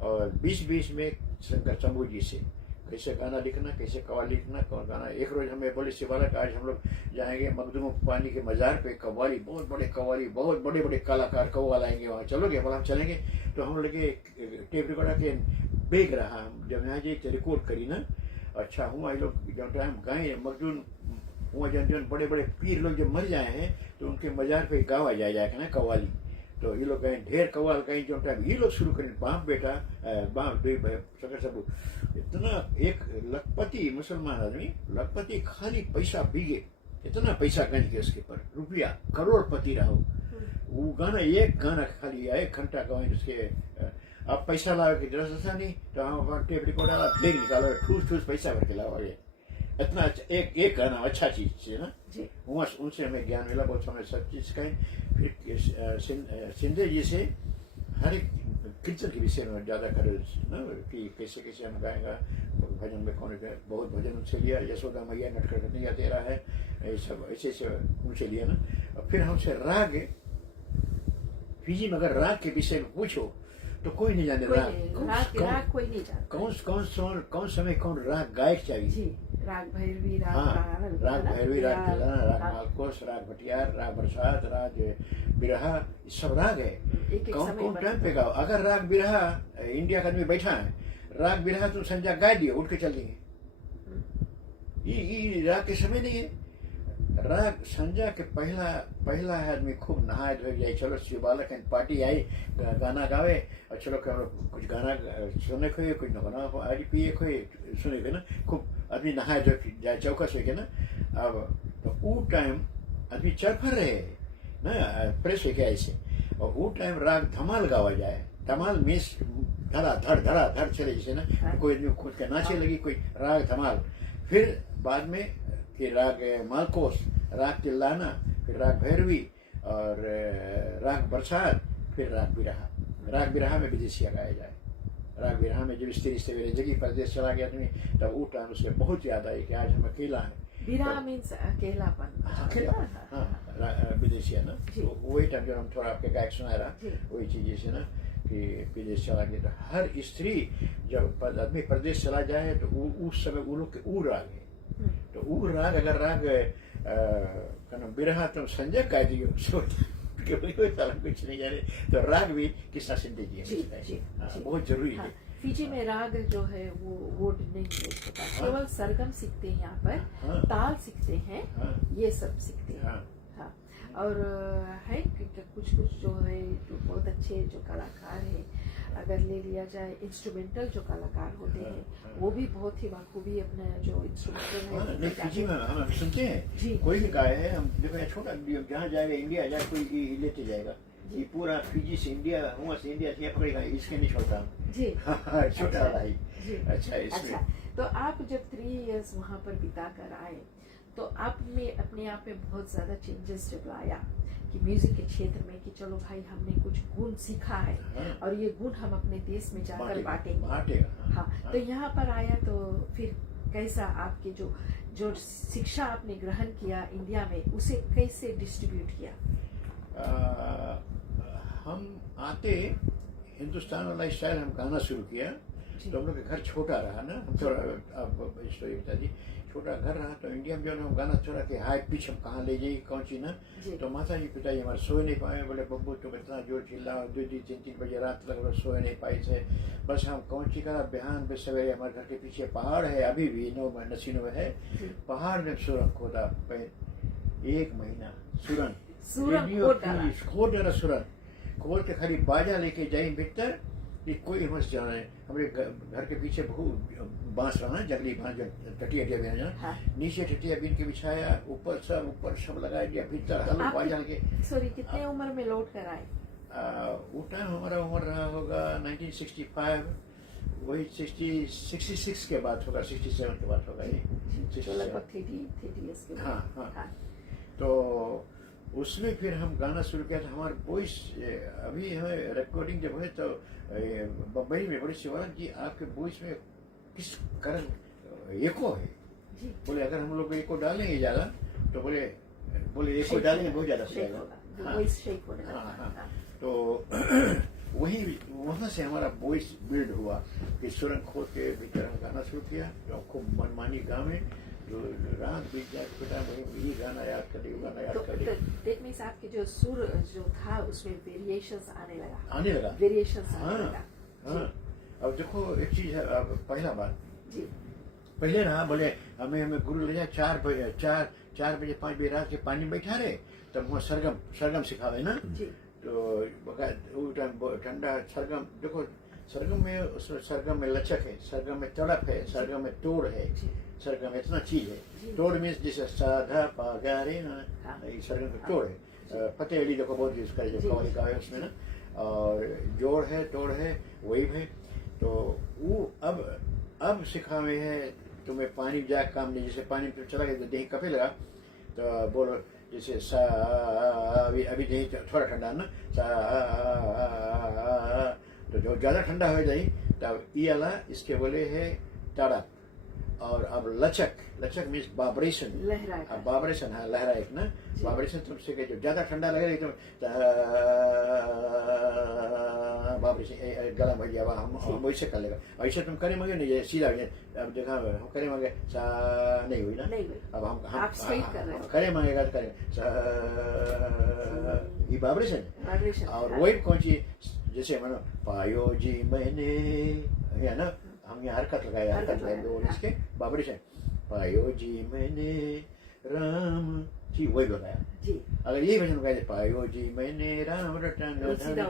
और 20-20 में शंकर शंभू जी से कैसे गाना लिखना, कैसे कव्वाली लिखना, कौन गाना। एक रोज हमें बोले शिवालक आज हम लोग जाएंगे मखदूम पानी के मजार पे, कव्वाली बहुत बड़े कव्वाली, बहुत बड़े बड़े कलाकार कव्वाल आएंगे वहाँ, चलोगे? बोला हम चलेंगे। तो हम लोग टेप रिकॉर्डर के बेग रहा, जब यहाँ जी रिकॉर्ड करी ना, अच्छा हुआ ये लोग जो टाइम गाए मखदूम हुआ, जन बड़े बड़े पीर लोग जो मर जाए हैं तो उनके मजार पे गावा जाए ना कव्वाली। तो ये लोग गए ढेर कव्वाल कहीं जो टाइम ये लोग शुरू करें, बाप बेटा बाप शंकर साबू इतना एक लखपति मुसलमान आदमी, लखपति खाली पैसा बीगे, इतना पैसा गंज के उसके पर रुपया करोड़पति रहो। वो गाना एक गाना खाली 1 घंटा गवाए उसके। अब पैसा लाओ की जरूरत नहीं, तो हम टेप रिकॉर्डर बेग निकालो, ठूस ठूस पैसा भर के लाओ। इतना एक गाना अच्छा चीज है ना, वहाँ उनसे हमें ज्ञान मिला, बहुत हमें सब चीज का। फिर सिंधे जी से हर एक कीर्तन के विषय में ज्यादा कर ना, कि कैसे कैसे हम गाएंगा भजन में, कौन बहुत भजन उनसे लिया, यशोदा मैया नटखट कन्हैया तेरा है, ये सब ऐसे उनसे लिया ना। और फिर हमसे राग, फिजी में अगर राग के विषय में पूछो तो कोई नहीं जाने राग कोई नहीं जानता। कौन समय कौन राग गायक चाहिए। राग भैरवी, राग राग भैरवी, राग तिलाना, राग मालकोस, राग भटियार, राग बरसात, राग बिरहा, सब राग है। कौन टाइम पे गाओ। अगर राग बिरहा इंडिया का आदमी बैठा है, राग बिरहा तुम संजा गा दिए, उठ के चल देंगे। ये राग के समय नहीं है। राग संजा के पहला है आदमी खूब नहाए धोए जाए, चलो शिवालक पार्टी आई, गाना गावे, और चलो कुछ गाना सुनने को, कुछ गाना आज पिए को सुने ना, खूब आदमी नहाए धोए जाए चौकस हो ना। अब तो वो टाइम आदमी चरफर रहे ना, प्रेस हो गया ऐसे, और वो टाइम राग धमाल गावा जाए। धमाल मीन्स धड़ा चले जैसे ना, कोई आदमी खुद के नाचे लगी, कोई राग धमाल। फिर बाद में कि राग मालकोस, राग तिल्लाना, फिर राग भैरवी, और राग बरसात, फिर राग बिरहा। राग बिरहा में विदेशिया गाया जाए। राग बिरहा में जब स्त्री सवेरे जगह परदेश चला गया आदमी, तब वो टाइम उसे बहुत याद आई कि आज हम अकेला है। बिरहा मीन्स अकेलापन, अकेला विदेशिया ना। तो वही टाइम जब हम थोड़ा आपके गायक सुना रहा, वही चीज जैसे ना कि विदेश चला गया, तो हर स्त्री जब आदमी परदेश चला जाए तो उस समय वो लोग के ऊ राग है। तो वो राग, अगर राग बिरहा तुम संजय कह दियो कुछ नहीं जाने, तो राग भी कृष्णा सिंधे जी है, बहुत जरूरी है। फिजी में राग जो है वो नहीं है, केवल सरगम सीखते हैं यहाँ पर, ताल सीखते हैं, ये सब सीखते हैं। हाँ, और है कुछ जो है जो बहुत अच्छे जो कलाकार है, अगर ले लिया जाए इंस्ट्रूमेंटल जो कलाकार होते हैं, वो भी बहुत ही बखूबी अपना जो इंस्ट्रूमेंटल है फिजी में हम सुनते हैं। कोई भी गाय है, हम देखो छोटा जहाँ जाएगा इंडिया जाए, कोई लेते जाएगा, ये पूरा फिजी से इंडिया, वहाँ से इंडिया से पकड़ेगा, इसके नहीं छोड़ता जी। छोटा भाई। अच्छा, तो आप जब 3 इयर्स वहाँ पर बिता कर आए, तो आप में अपने आप में बहुत ज्यादा चेंजेस जब लाया कि म्यूजिक के क्षेत्र में, कि चलो भाई हमने कुछ गुण सीखा है, और ये गुण हम अपने देश में जाकर बांटेंगे। हाँ, तो यहाँ पर आया तो फिर कैसा आपके जो शिक्षा आपने ग्रहण किया इंडिया में, उसे कैसे डिस्ट्रीब्यूट किया? हम आते हिंदुस्तान वाला स्टाइल, हम गाना शुरू किया, तो हम लोग का घर छोटा रहा ना, हम थोड़ा अब स्टोरी बता दी, छोटा घर रहा, तो इंडिया में जो हम गाना थोड़ा के हाई पिच हम कहाँ ले जाइए कौन सी ना, तो माता जी पिताजी हमारे सोए नहीं पाए, बोले बब्बू तुम इतना जोर चिल्ला, 2-3 बजे रात तक सोए नहीं पाए थे। बस हम कौन सी करा, बिहान पे सवेरे हमारे घर के पीछे पहाड़ है, अभी भी नसीनो में है पहाड़ में, सुरंग खोदा 1 महीना, सुरंग खोद के खाली बाजा लेके जाए भीतर कि कोई मस्त जाना है। हमारे घर के पीछे बांस रहा ना, जंगली बांस, टटिया जाना, नीचे टटिया बीन के बिछाया, ऊपर सब लगाया दिया, भीतर बाजा लेके। सॉरी, कितने उम्र में लौट कर आए? वो टाइम हमारा उम्र रहा होगा 1965, वही 66 के बाद होगा, 67 के बाद होगा ये, लगभग 30 इयर्स के बाद। हाँ। तो उसमें फिर हम गाना शुरू किया था। हमारे वॉइस अभी हमें रिकॉर्डिंग जब है तो बम्बई में बड़ी शिवान जी आपके वॉइस में किस कारण एको है। जी बोले अगर हम लोग एको डालेंगे ज्यादा तो बोले एको डालेंगे बहुत ज्यादा शेक जाएगा। होगा, हाँ। वॉइस शेक होने हाँ, लगता हाँ। है। तो वही वहां से हमारा वॉइस बिल्ड हुआ कि सुरंग खोद के भीतर हम गाना शुरू किया। तो खूब मनमानी गावे जो रात बीत जाए तो बेटा ये गाना याद कर लियो, गाना याद कर लियो। दैट मींस आपके जो सुर जो था उसमें वेरिएशंस आने लगा। हाँ वेरिएशंस आने लगा। हाँ। अब देखो एक चीज है, अब पहला बात जी पहले ना बोले हमें गुरु ले जाए 4 बजे 5 बजे रात के पानी में बैठा रहे तब वहाँ सरगम सिखावे ना। जी तो ठंडा सरगम देखो सरगम में लचक है, सरगम में तड़प है, सरगम में तोड़ है, जी सरगम में इतना चीज है। जी। तोड़ मीन्स जैसे साधा पा रे ना हाँ। ये सरगम का तोड़ है। फतेह अली देखो बहुत यूज करे जो जी, कवाली जी। गावे उसमें ना। और जोड़ है तोड़ है वही है। तो वो अब सिखावे है तुम्हें पानी जाए काम नहीं। जैसे पानी में चला गया तो देह कपे लगा तो बोलो जैसे सा अभी देह थोड़ा ठंडा ना सा तो जो ज्यादा ठंडा हो जाए तब ई आला इसके बोले है तड़प। और अब लचक मीन्स वाइब्रेशन। लहराएगा। अब वाइब्रेशन है लहराए ना वाइब्रेशन तुमसे के जो ज्यादा ठंडा लगे तो वाइब्रेशन गला में जावा हम वैसे कर लेगा। ऐसे तुम करे मगे नहीं सीधा अब देखा हम करे मगे सा नहीं हुई ना। नहीं हुई। अब हम आप straight कर रहे हो। करे मांगेगा तो करे सा ये वाइब्रेशन। और वही कौन सी जैसे मानो पायो जी मैंने है ना हम यहाँ हरकत लगाए इसके वाइब्रेशन पायो जी मैंने राम जी वही बताया। जी अगर यही भजन गाए पायो जी मैंने राम रटन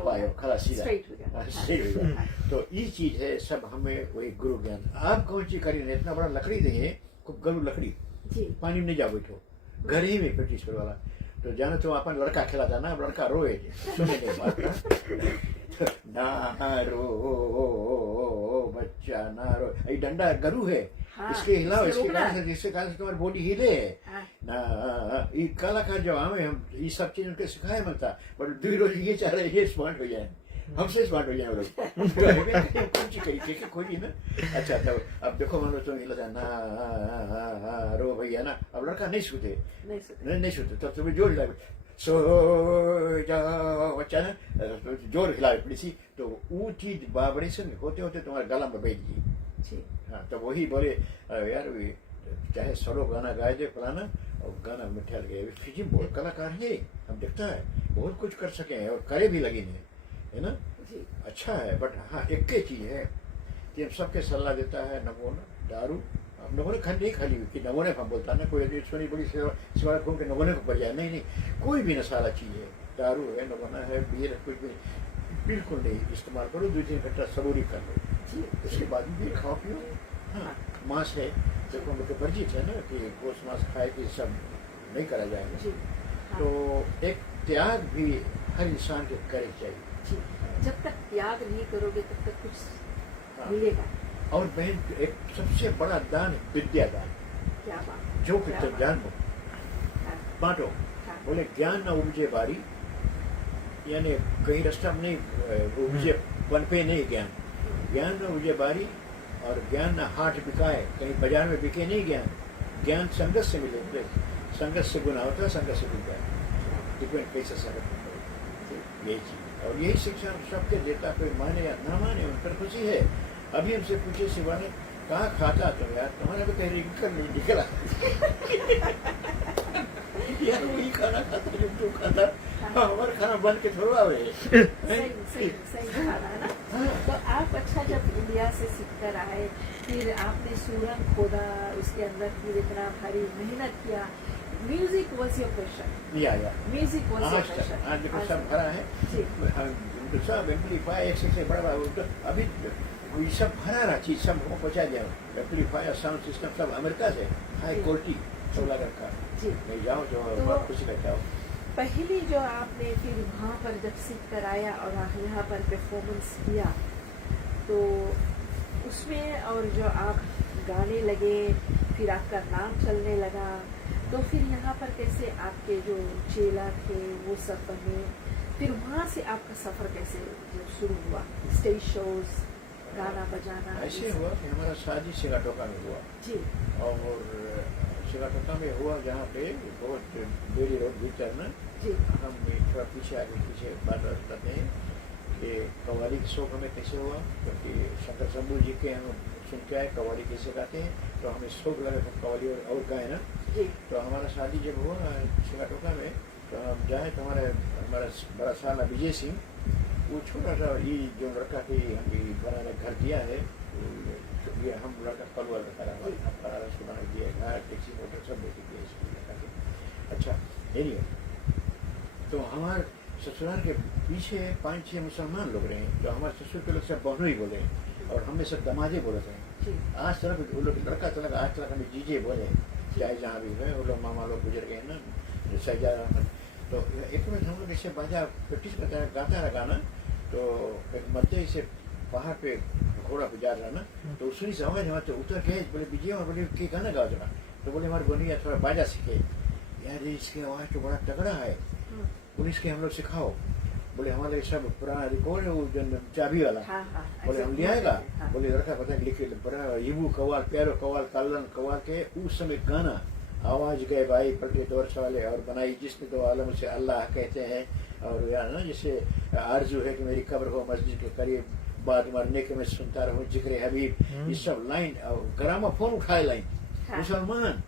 पायो खला सीधा स्ट्रेट हो गया। straight हो गया। तो ये चीज है सब हमें वही गुरु ज्ञान। आप कौन सी करी इतना बड़ा लकड़ी देंगे खूब गरु लकड़ी जी पानी में नहीं जा बैठो घर ही में प्रैक्टिस करो वाला। तो जानो तो अपन लड़का खिलाता ना लड़का रोए सुने नहीं बात ना रो बच्चा ना रो ये डंडा गरु है। हाँ, इसके हिलाओ इससे इसके रोकना कारण से जिससे कारण से तुम्हारी बॉडी हिले है हाँ। ना। ये कलाकार जब हमें हम ये सब चीज उनके सिखाए मत था पर 2 रोज ये चाह रहे ये स्मार्ट हो जाए हमसे स्मार्ट हो जाए वो लोग कौन सी कही ठीक है कोई ना। अच्छा तब अब देखो मानो तुम हिला ना रो भैया ना अब लड़का नहीं सुते नहीं सुते तब तुम्हें जोर हिला सो जाओ बच्चा ना जोर हिलाए पड़ी सी तो वो चीज वाइब्रेशन होते होते तुम्हारे गला में बैठ गई। हाँ तो वही बोले यार चाहे सरो गाना गाए दे फलाना और गाना मिठा लगे फिजी बहुत कलाकार है हम देखता है बहुत कुछ कर सके और करे भी लगे नहीं है ना। अच्छा है बट हाँ एक ही चीज है कि हम सबके सलाह देता है नमूना दारू नमूने खाली नहीं खाली कि नमूने हम बोलता ना कोई सोनी बड़ी सिवाय घूम के नमूने को पड़ जाए नहीं कोई भी नशाला चीज है दारू है नमूना है बियर है कुछ भी बिल्कुल नहीं इस्तेमाल करो 2-3 घंटा सबूरी कर लो उसके बाद भी खाओ पियो। हाँ मांस है देखो हम लोग वर्जित है ना कि गोश मांस खाए कि सब नहीं करा जाएगा। तो एक त्याग भी हर इंसान के करे चाहिए। जब तक त्याग नहीं करोगे तब तक कुछ मिलेगा। और बहन एक सबसे बड़ा दान है विद्या दान। क्या बात जो कि ज्ञान बांटो। बोले ज्ञान न उपजे बारी यानी कहीं रास्ता में नहीं उपजे बन पे नहीं ज्ञान न उपजे बारी और ज्ञान न हाट बिकाए कहीं बाजार में बिके नहीं ज्ञान संगत से मिले संगत से गुना होता है संगत से बिक जाए डिपेंड कैसे संगत यही चीज और यही शिक्षा सबके देता कोई माने या ना माने उन पर खुशी है। अभी हमसे पूछे शिवा ने कहाँ खाता तुम यार तुम्हारा भी कहीं निकल नहीं निकला यार वही खाना खाता जो तू खाता हमारा खाना बन के थोड़ा सही खाना है ना। तो आप अच्छा जब इंडिया से सीख कर आए फिर आपने सुरंग खोदा उसके अंदर फिर इतना भारी मेहनत किया। Music was your passion. या म्यूजिक वॉज योर पैशन। आज देखो सब भरा है सब एम्पलीफायर एक से बड़ा अभी ये सब भरा रहा चीज सब हमको पहुँचा दिया एम्पलीफायर साउंड सिस्टम सब अमेरिका से हाई क्वालिटी सब लगा रखा नहीं जाओ जो बहुत खुशी लगता हो। पहली जो आपने फिर वहाँ पर जब सीख कर आया और यहाँ पर परफॉर्मेंस किया तो उसमें और जो आप गाने लगे फिर आपका नाम चलने लगा तो फिर यहाँ पर कैसे आपके जो चेला थे वो सब बने, फिर वहाँ से आपका सफर कैसे जब शुरू हुआ, स्टेज शोज, गाना बजाना? ऐसे हुआ कि हमारा शादी सिगाटोका में हुआ, जी और सिगाटोका में हुआ जहाँ पे बहुत बेरी रोड भीतर ना, जी हम थोड़ा पीछे आगे पीछे बात करते हैं कि कव्वाली का शौक हमें कैसे हुआ, क्योंकि शंकर शंभू जी के हम सुन के आए कव्वाली कैसे गाते हैं, तो हमें शौक लगा कि कव्वाली और गाए ना। जी तो हमारा शादी जब हुआ सिगाटोका में, तो हम जाए तो हमारा बड़ा साला विजय सिंह, वो छोटा सा ये जो लड़का के हम बनाने घर दिया है, ये हम लड़का पलवल रखा रहा बना दिया, घर टैक्सी मोटर सब लेके दिया इसको लड़का के। अच्छा एरिया, तो हमारे ससुराल के पीछे 5-6 मुसलमान लोग रहे, तो हमारे ससुर के लोग सब बहनों ही बोले और हमें सब दमाजे बोले थे। जी आज तक वो लोग लड़का तक आज तक हमें जीजे बोले, चाहे जहाँ भी है, वो लोग मामा लोग गुजर गए ना, सैजाद अहमद। तो एक मिनट हम लोग ऐसे बाजा प्रैक्टिस करता है, गाता रहा गाना, तो एक मध्य से पहाड़ पे घोड़ा पे जा रहा ना, तो सुनी से आवाज हमारे उतर के बोले विजय और बोले कि गाना गाओ जरा, तो बोले हमारे बनिया थोड़ा बाजा सीखे। यार इसकी आवाज तो बड़ा तगड़ा है, पुलिस के हम लोग सिखाओ। बोले हमारे सब पुराना रिकॉर्ड है वो जो चाबी वाला, हाँ बोले हम ले आएगा। बोले लड़का पता लिखे यबू कवाल प्यारो कवाल कालन कवाल के उस समय गाना आवाज गए भाई पलटे दौर वाले और बनाई जिसने तो आलम से अल्लाह कहते हैं, और यार ना जैसे आरजू है कि मेरी कब्र हो मस्जिद के करीब, बाद मरने के मैं सुनता रहूं जिक्र हबीब, ये सब लाइन ग्रामाफोन उठाए लाइन, मुसलमान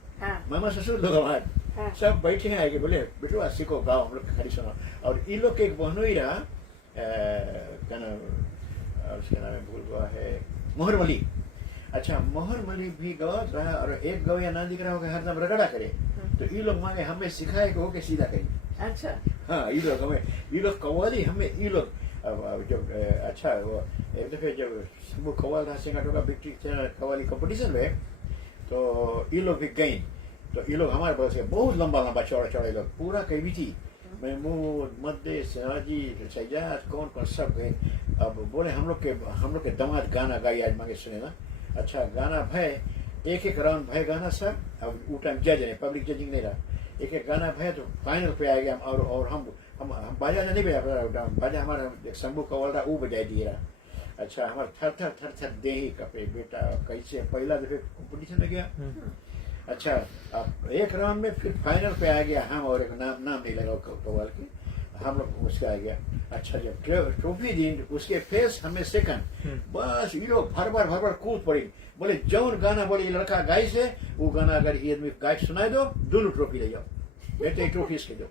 मामा ससुर लोग हमारे सब बैठे हैं आगे, बोले बेटो सीखो गाओ हम लोग खड़ी सुनो। और इन लोग के एक बहनों ही रहा, क्या नाम उसके नाम भूल गया है, मोहर मली। अच्छा मोहर मली भी गवात रहा, और एक गवैया ना दिख रहा होगा हरदम रगड़ा करे, तो ये लोग मांगे हमें सिखाए कि होके सीधा करें। अच्छा हाँ ये लोग हमें, ये लोग कव्वाली हमें ये लोग जब अच्छा वो एक दफे जब शंभू कव्वाल था सिंगाटोका बिक्री कव्वाली कंपटीशन में, तो ये लोग भी गए, तो ये लोग हमारे पास बहुत लंबा लंबा चौड़ा चौड़ा लोग पूरा कहीं थी, महमूद मद्दे सिराजी सैजाद कौन कौन सब गए। अब बोले हम लोग के दामाद गाना गाई आज मांगे सुने ना। अच्छा गाना भय एक राउंड भय गाना सब, अब वो टाइम जज नहीं, पब्लिक जजिंग नहीं रहा, एक गाना भय तो फाइनल पे आ गया। और हम बाजा नहीं बजा, बाजा हमारा शंभू कव्वाल था वो बजाई दिए रहा। अच्छा हमारे थर थर दे ही कपड़े बेटा कैसे पहला दफे कॉम्पिटिशन में गया। अच्छा अब एक राउंड में फिर फाइनल पे आ गया हम, और एक नाम नहीं लगा कव्वाल के, हम लोग उसका आ गया। अच्छा जब ट्रॉफी दी उसके फेस हमें सेकंड, बस ये लोग भर भर कूद पड़ी, बोले जौन गाना बोले लड़का गाय से वो गाना अगर ये आदमी गाय सुनाए दो दोनों ट्रॉफी ले जाओ, बेटे ट्रॉफी इसके दो।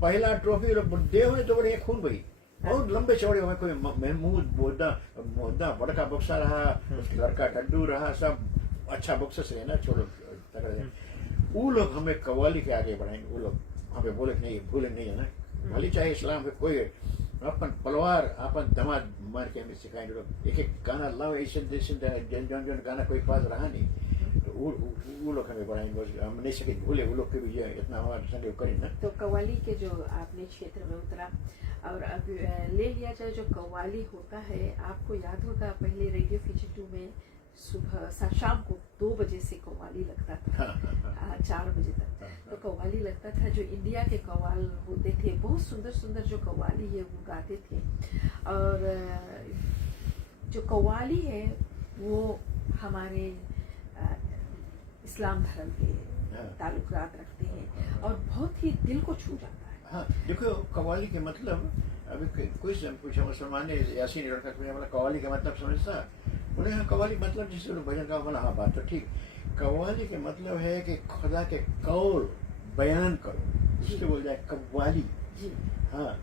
पहला ट्रॉफी लोग दे हुए तो बोले खून बही, बहुत लंबे चौड़े हुए, कोई महमूद मोदा बड़का बक्सा रहा, उसके लड़का डड्डू रहा, सब अच्छा बक्सा से है ना छोड़ो तगड़े। वो लोग हमें कव्वाली के आगे बढ़ाएंगे, वो लोग हमें बोले नहीं भूले नहीं है ना, भले चाहे इस्लाम में कोई अपन पलवार अपन दमाद मार के हमें सिखाएंगे लोग। एक गाना लाओ ऐसे जन गाना कोई पास रहा नहीं, तो वो लोग हमें बढ़ाएंगे, हम नहीं सके भूले वो लोग के भी इतना हमारे संग करें ना। तो कव्वाली के जो आपने क्षेत्र में उतरा, और अब ले लिया जाए जो कव्वाली होता है, आपको याद होगा पहले रेडियो फीचर 2 में सुबह शाम को 2 बजे से कव्वाली लगता था, 4 बजे तक तो कव्वाली लगता था। जो इंडिया के कव्वाल होते थे बहुत सुंदर सुंदर जो कव्वाली है वो गाते थे, और जो कव्वाली है वो हमारे इस्लाम धर्म के ताल्लुकात रखते हैं और बहुत ही दिल को छू जाता है। हाँ देखो कव्वाली के मतलब, अभी कोई से पूछा मुसलमान ने यासीन लड़का बोला कव्वाली का मतलब समझता, बोले हाँ कव्वाली मतलब जिससे भजन का बोला, हाँ बात तो ठीक। कव्वाली के मतलब है कि खुदा के कौल बयान करो, जिससे बोल जाए कव्वाली। हाँ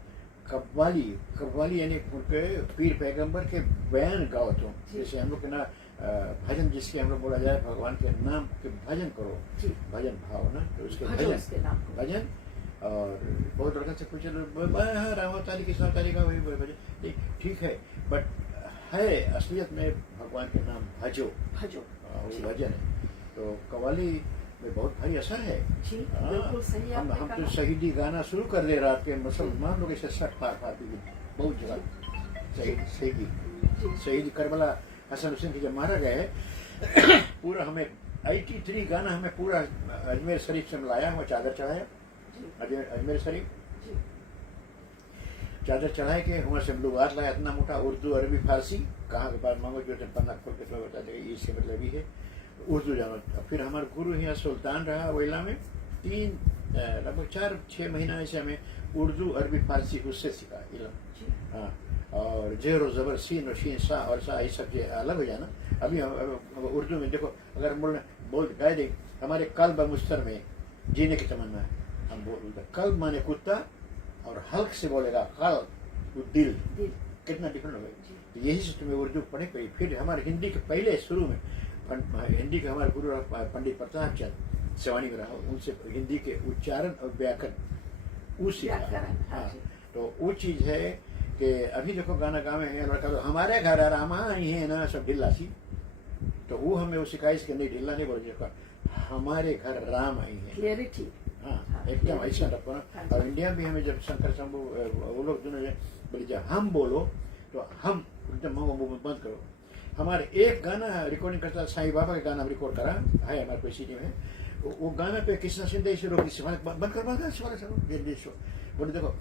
कव्वाली यानी उनके पीर पैगंबर के बयान गाओ तुम, जैसे हम लोग के ना भजन जिसके हम लोग बोला जाए भगवान के नाम के भजन करो, भजन भाव ना, तो उसके भजन। और बहुत लड़का से पूछे रावत ताली की ताली का वही भजन ठीक है, बट है असलियत में भगवान के नाम भजो वो भजन है। तो कव्वाली में बहुत भारी असर है। बिल्कुल सही हम तो शहीदी गाना शुरू कर दे रात के, मुसलमान लोग इसे सट पार पाती बहुत जगह शहीदी करबला हसन हुसैन की जब मारा गए पूरा हमें 83 गाना हमें पूरा अजमेर शरीफ से मिलाया, हमें चादर चढ़ाया अजमेर शरीफ, चादर चढ़ाए के वहाँ से लुगात लाया इतना मोटा, उर्दू अरबी फारसी, कहाँ के पास मांगो जो पन्ना खोल के तो बता देगा इसके मतलब ही है उर्दू जानो। फिर हमारे गुरु यहाँ सुल्तान रहा वेला में, लगभग 4-6 महीना ऐसे हमें उर्दू अरबी फारसी उससे सिखा इल्म। हाँ, और जेर और जबर, सीन और शीन, सा और सा, ये सब जो अलग हो जाना। अभी हम उर्दू में देखो, अगर बोल कह दे हमारे कल्ब मुस्तर में जीने की तमन्ना है, हम बोलते कल्ब माने कुत्ता, और हल्क से बोलेगा कल्ब दिल, कितना डिफरेंट हो गया। तो यही से तुम्हें उर्दू पढ़े पड़ी। फिर हमारे हिंदी के पहले शुरू में हिंदी के हमारे गुरु पंडित प्रताप चंद सवानी में रहा, उनसे हिंदी के उच्चारण और व्याकरण वो सीखा। हाँ, तो वो चीज है कि अभी देखो गाना गावे हैं लड़का, तो हमारे घर रामा ही है ना सब ढिल्ला सी, तो वो हमें वो सिखाई कि नहीं ढिल्ला नहीं बोले, हमारे घर राम आई है, क्लियरिटी। हाँ, एकदम ऐसा रखो ना। और इंडिया भी हमें जब शंकर शंभू वो लोग दोनों बोले जब हम बोलो तो हम एकदम बंद करो। हमारे एक गाना रिकॉर्डिंग करता, साईं बाबा का गाना रिकॉर्ड करा है हमारे कोई सीडी में, वो गाना पे कृष्णा सिंधे से रोकी बंद कर बोले देखो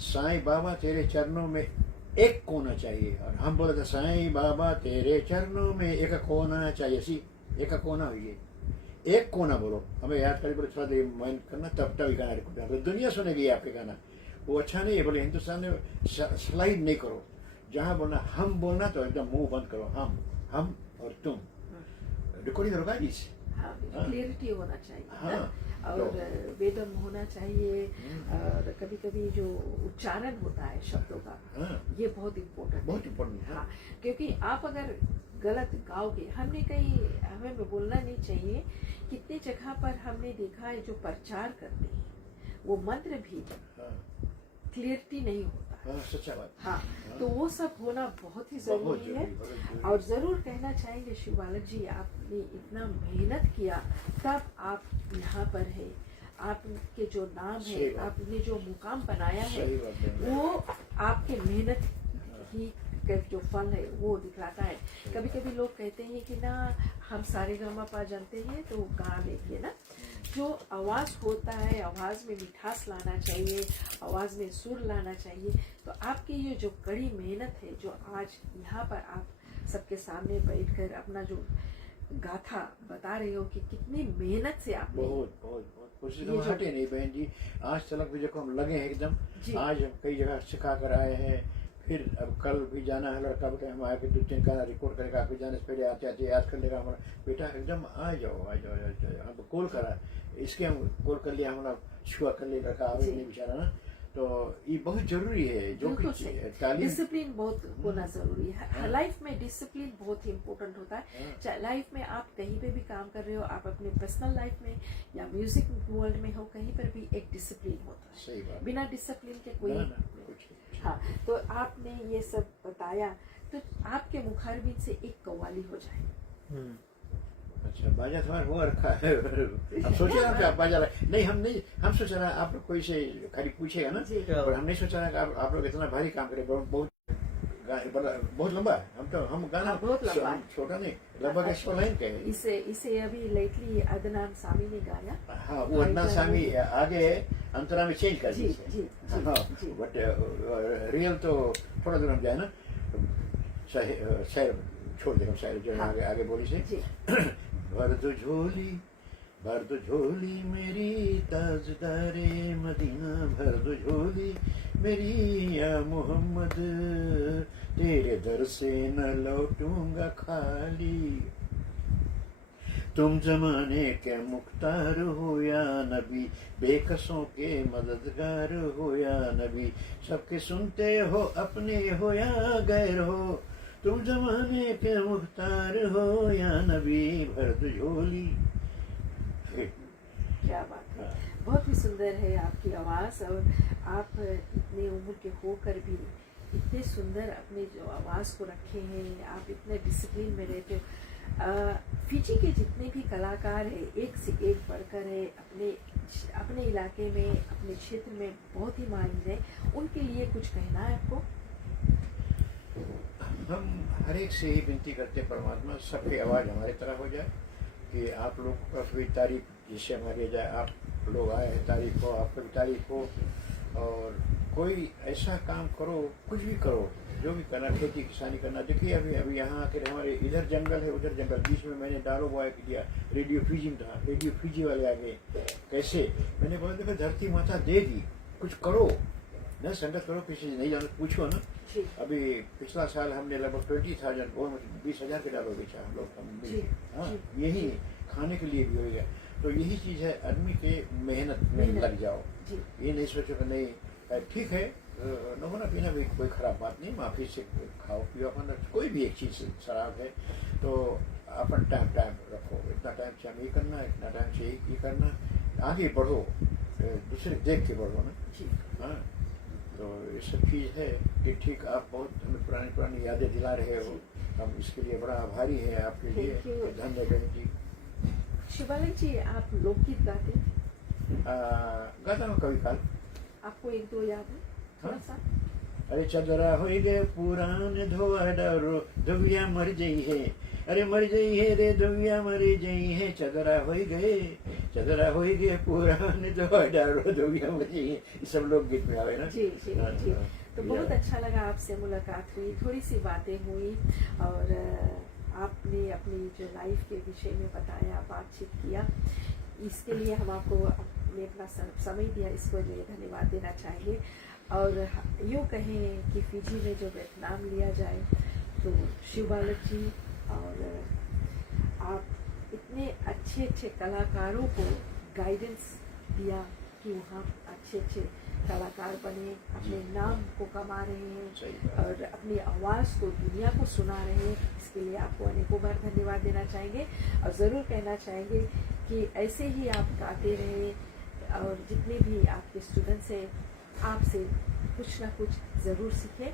साईं बाबा तेरे चरणों में एक कोना चाहिए, और हम बोले थे साईं बाबा तेरे चरणों में एक कोना चाहिए, सी एक कोना हुई, एक कोना बोलो, हमें याद करें, बोले थोड़ा देर माइंड करना तब गाना रिकॉर्ड करना, दुनिया सुनेगी आपके गाना, वो अच्छा नहीं है। बोले हिंदुस्तान में स्लाइड नहीं करो, जहाँ बोलना हम बोलना तो एकदम मुंह बंद करो, हम और तुम रिकॉर्डिंग होगा जी, क्लियरिटी होना चाहिए। हाँ, और वेदम होना चाहिए, और कभी कभी जो उच्चारण होता है शब्दों का, ये बहुत इम्पोर्टेंट है। हाँ, क्योंकि आप अगर गलत गाओगे, हमें बोलना नहीं चाहिए। कितनी जगह पर हमने देखा है जो प्रचार करते हैं वो मंत्र भी क्लियरिटी नहीं होता। सच्चा बात। हाँ, तो वो सब होना बहुत ही जरूरी है। और जरूर कहना चाहेंगे शिव बालक जी, आपने इतना मेहनत किया तब आप यहाँ पर है, आपके जो नाम है, आपने जो मुकाम बनाया है, वो आपके मेहनत ही जो फल है वो दिखलाता है। कभी कभी लोग कहते हैं कि ना हम सारे गामा पा जानते हैं तो गा लेंगे ना, जो आवाज़ होता है, आवाज़ में मिठास लाना चाहिए, आवाज़ में सुर लाना चाहिए। तो आपकी ये जो कड़ी मेहनत है, जो आज यहाँ पर आप सबके सामने बैठकर अपना जो गाथा बता रहे हो कि कितनी मेहनत से आप बहुत कोशिश हटे नहीं बहन जी। आज तक भी देखो हम लगे हैं एकदम, आज हम कई जगह सिखा कर आए हैं, फिर अब कल भी जाना है, लड़का बेटा हम आके 2-3 गाना रिकॉर्ड करेगा, आपके जाने से पहले आते याद कर लेगा हमारा बेटा, एकदम आ जाओ हम कॉल करा, इसके हम कॉल कर लिया, हमारा छुआ कर लिया, लड़का आवे नहीं बेचारा ना। तो ये बहुत जरूरी है, जो डिसिप्लिन बहुत होना जरूरी है। लाइफ में डिसिप्लिन बहुत ही इम्पोर्टेंट होता है। लाइफ में आप कहीं पे भी काम कर रहे हो, आप अपने पर्सनल लाइफ में या म्यूजिक वर्ल्ड में हो, कहीं पर भी एक डिसिप्लिन होता है। सही बात। बिना डिसिप्लिन के कोई हाँ, तो आपने ये सब बताया, तो आपके मुखारबिन से एक कव्वाली हो जाए। अच्छा, बाजा तुम्हारा हुआ रखा है। हम सोच रहे हैं आप बाजा नहीं, हम सोच रहे हैं आप लोग कोई से खाली पूछेगा ना, और हम नहीं सोच रहे कि आप लोग इतना भारी काम करें, बहुत लंबा है। हम गाना बहुत लंबा, छोटा नहीं, लगभग 100 लाइन का है। इसे अभी लेटली अदनान सामी ने गाया। हाँ, वो अदनान सामी आगे अंतरा में चेंज कर दी, बट रियल तो थोड़ा दूर हम जाए ना, शायर छोड़ देगा, शायर जो आगे बोली से भर दो झोली मेरी ताजदारे मदीना, भर दो झोली मेरी या मोहम्मद, तेरे दर से न लौटूंगा खाली, तुम जमाने के मुख्तार हो या नबी, बेकसों के मददगार हो या नबी, सबके सुनते हो अपने हो या गैर हो, तुम जमाने के मुख्तार हो या नबी, भर दो झोली। क्या बात है, बहुत ही सुंदर है आपकी आवाज़, और आप इतने उम्र के होकर भी इतने सुंदर अपने जो आवाज़ को रखे हैं, आप इतने डिसिप्लिन में रहते हो। फिजी के जितने भी कलाकार हैं, एक से एक बढ़कर है, अपने इलाके में, अपने क्षेत्र में बहुत ही माहिर है, उनके लिए कुछ कहना है आपको? हम हर एक से ही विनती करते परमात्मा सबकी आवाज़ हमारी तरह हो जाए, कि आप लोग का भी तारीफ जिससे हमारी जाए, आप लोग आए हैं, तारीफ हो, आपका भी तारीफ हो। और कोई ऐसा काम करो, कुछ भी करो, जो भी करना, खेती किसानी करना। देखिए अभी यहाँ आकर हमारे इधर जंगल है, उधर जंगल, बीच में मैंने दारो बॉय दिया, रेडियो फ्यूजिंग था, रेडियो फ्यूजी वाले आ गए। कैसे? मैंने बोला देखो धरती माता देगी, कुछ करो ना, संगत करो, किसी से नहीं जाना पूछो ना। जी। अभी पिछला साल हमने लगभग 20,000 वो 20,000 के डालो बेचा हम लोग, हम जी, हाँ, जी, यही जी। खाने के लिए भी हो गया। तो यही चीज है, आदमी के मेहनत में लग जाओ। जी। ये नहीं सोचो कि नहीं ठीक है, नमूना पीना भी कोई खराब बात नहीं, माफी से खाओ पियो अपन, कोई भी एक चीज शराब है तो अपन टाइम रखो, इतना टाइम से हम ये करना, इतना टाइम से ये करना, आगे बढ़ो, दूसरे देख के बढ़ो ना। जी। हाँ, तो ये सब चीज है कि ठीक, आप बहुत हमें पुरानी यादें दिला रहे हो, हम इसके लिए बड़ा आभारी हैं आपके लिए। Thank you. धन्यवाद जी। शिवालक जी, आप लोकगीत गाते हैं? गाता हूँ कभी काल। आपको एक दो याद है थोड़ा सा? अरे चदरा हो गए पुरान धोआ डारो, धोबिया मर गई है, अरे मर गई है रे धोबिया मर गई है, चदरा हो गए पुरान धोआ डारो, धोबिया मर गई है। ये सब लोग गीत में आवे ना। जी जी जी। तो बहुत अच्छा लगा आपसे मुलाकात हुई, थोड़ी सी बातें हुई, और आपने अपनी जो लाइफ के विषय में बताया, बातचीत किया, इसके लिए हम आपको अपने अपना समय दिया, इसको लिए धन्यवाद देना चाहेंगे। और यूँ कहें कि फिजी में जो वियतनाम लिया जाए तो शिव बालक जी और आप इतने अच्छे अच्छे कलाकारों को गाइडेंस दिया कि वहाँ अच्छे अच्छे कलाकार बने, अपने नाम को कमा रहे हैं और अपनी आवाज़ को दुनिया को सुना रहे हैं। इसके लिए आपको अनेकों बार धन्यवाद देना चाहेंगे और ज़रूर कहना चाहेंगे कि ऐसे ही आप गाते रहे, और जितने भी आपके स्टूडेंट्स हैं आपसे कुछ ना कुछ ज़रूर सीखें।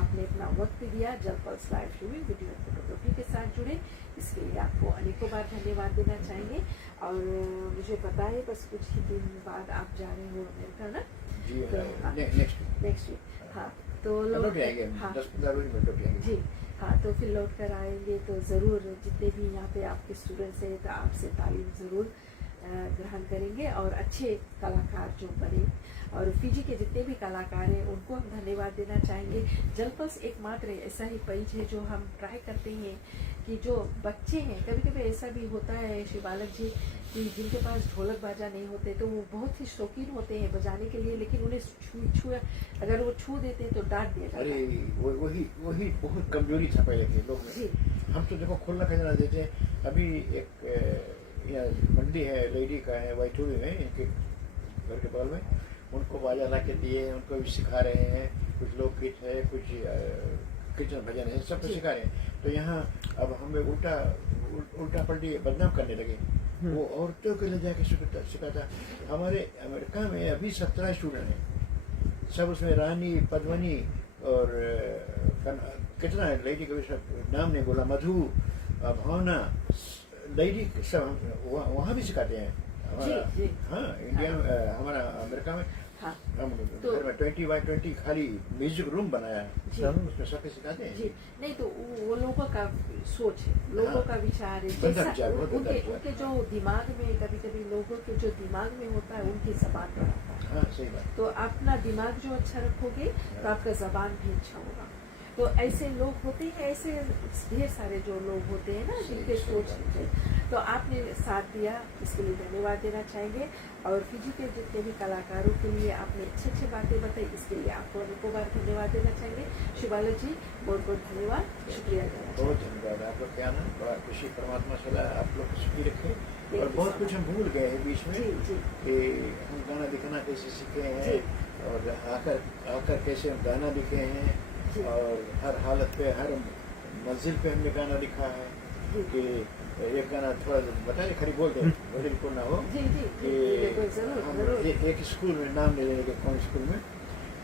आपने अपना वक्त दिया, जलपल्स लाइव स्ट्रीमिंग वीडियो फोटोग्राफी के साथ जुड़े, इसके लिए आपको अनेकों बार धन्यवाद देना चाहेंगे। और मुझे पता है बस कुछ ही दिन बाद आप जा रहे हो अमेरिका ना? जी, तो नेक्स्ट वीक। हाँ, तो लौट आएंगे, हाँ 10-15 रोज में लौट आएंगे जी। हाँ, तो फिर लौट कर आएंगे तो ज़रूर जितने भी यहाँ पे आपके स्टूडेंट्स हैं तो आपसे तालीम ज़रूर ग्रहण करेंगे और अच्छे कलाकार जो बने। और फिजी के जितने भी कलाकार हैं उनको हम धन्यवाद देना चाहेंगे। जलपल्स एकमात्र ऐसा ही पेज है जो हम ट्राई करते हैं कि जो बच्चे हैं, कभी कभी ऐसा भी होता है शिवालक जी कि जिनके पास ढोलक बाजा नहीं होते तो वो बहुत ही शौकीन होते हैं बजाने के लिए, लेकिन उन्हें छू अगर वो छू देते हैं तो डांट दिया जाता है। अरे वही बहुत कमजोरी था पहले के लोग में। हम तो देखो खुला खजाना देते हैं। अभी एक मंडी है, लेडी का है वाइटूरी में, इनके घर के बगल में, उनको बाजा ला के दिए, उनको भी सिखा रहे हैं। कुछ लोकगीत है, कुछ कीर्तन भजन है, सब कुछ सिखा रहे हैं। तो यहाँ अब हमें उल्टा पलटी बदनाम करने लगे। वो औरतों के ले जाके सिखाता। हमारे अमेरिका में अभी 17 स्टूडेंट हैं, सब उसमें रानी, पद्मनी और कितना है लेडी का भी नाम नहीं बोला, मधु, भावना, लेडी सब वहाँ भी सिखाते हैं। जी। हाँ, इंडिया में, हमारा अमेरिका में हाँ, हम तो 20x20 खाली म्यूजिक रूम बनाया है, जी। उसमें सब सिखाते हैं। जी, नहीं तो वो लोगों का सोच है, लोगों का विचार है, जैसा उनके जो दिमाग में, कभी कभी लोगों के जो दिमाग में होता है उनकी जबान पर आता है। हाँ, सही बात। तो अपना दिमाग जो अच्छा रखोगे तो आपका जबान भी अच्छा होगा। तो ऐसे लोग होते हैं, ऐसे ढेर सारे जो लोग होते हैं ना जिनके सोच है, तो आपने साथ दिया, इसके लिए धन्यवाद देना चाहेंगे। और फिजी के जितने भी कलाकारों के लिए आपने अच्छी अच्छी बातें बताई, इसके लिए आपको अनेकों बार धन्यवाद देना चाहेंगे। शिवालक जी बहुत बहुत धन्यवाद, शुक्रिया देना बहुत धन्यवाद। आप लोग क्या ना, बड़ा खुशी, परमात्मा सदा आप लोग सुखी रखे। और बहुत कुछ हम भूल गए हैं बीच में कि हम गाना दिखाना कैसे सीखे हैं और आकर कैसे हम गाना लिखे हैं, और हर हालत पे, हर मंजिल पे हमने गाना लिखा है। कि एक गाना थोड़ा बताइए, खरी बोल दें, वजन को ना हो। कि एक स्कूल में, नाम ले लेंगे कौन स्कूल में,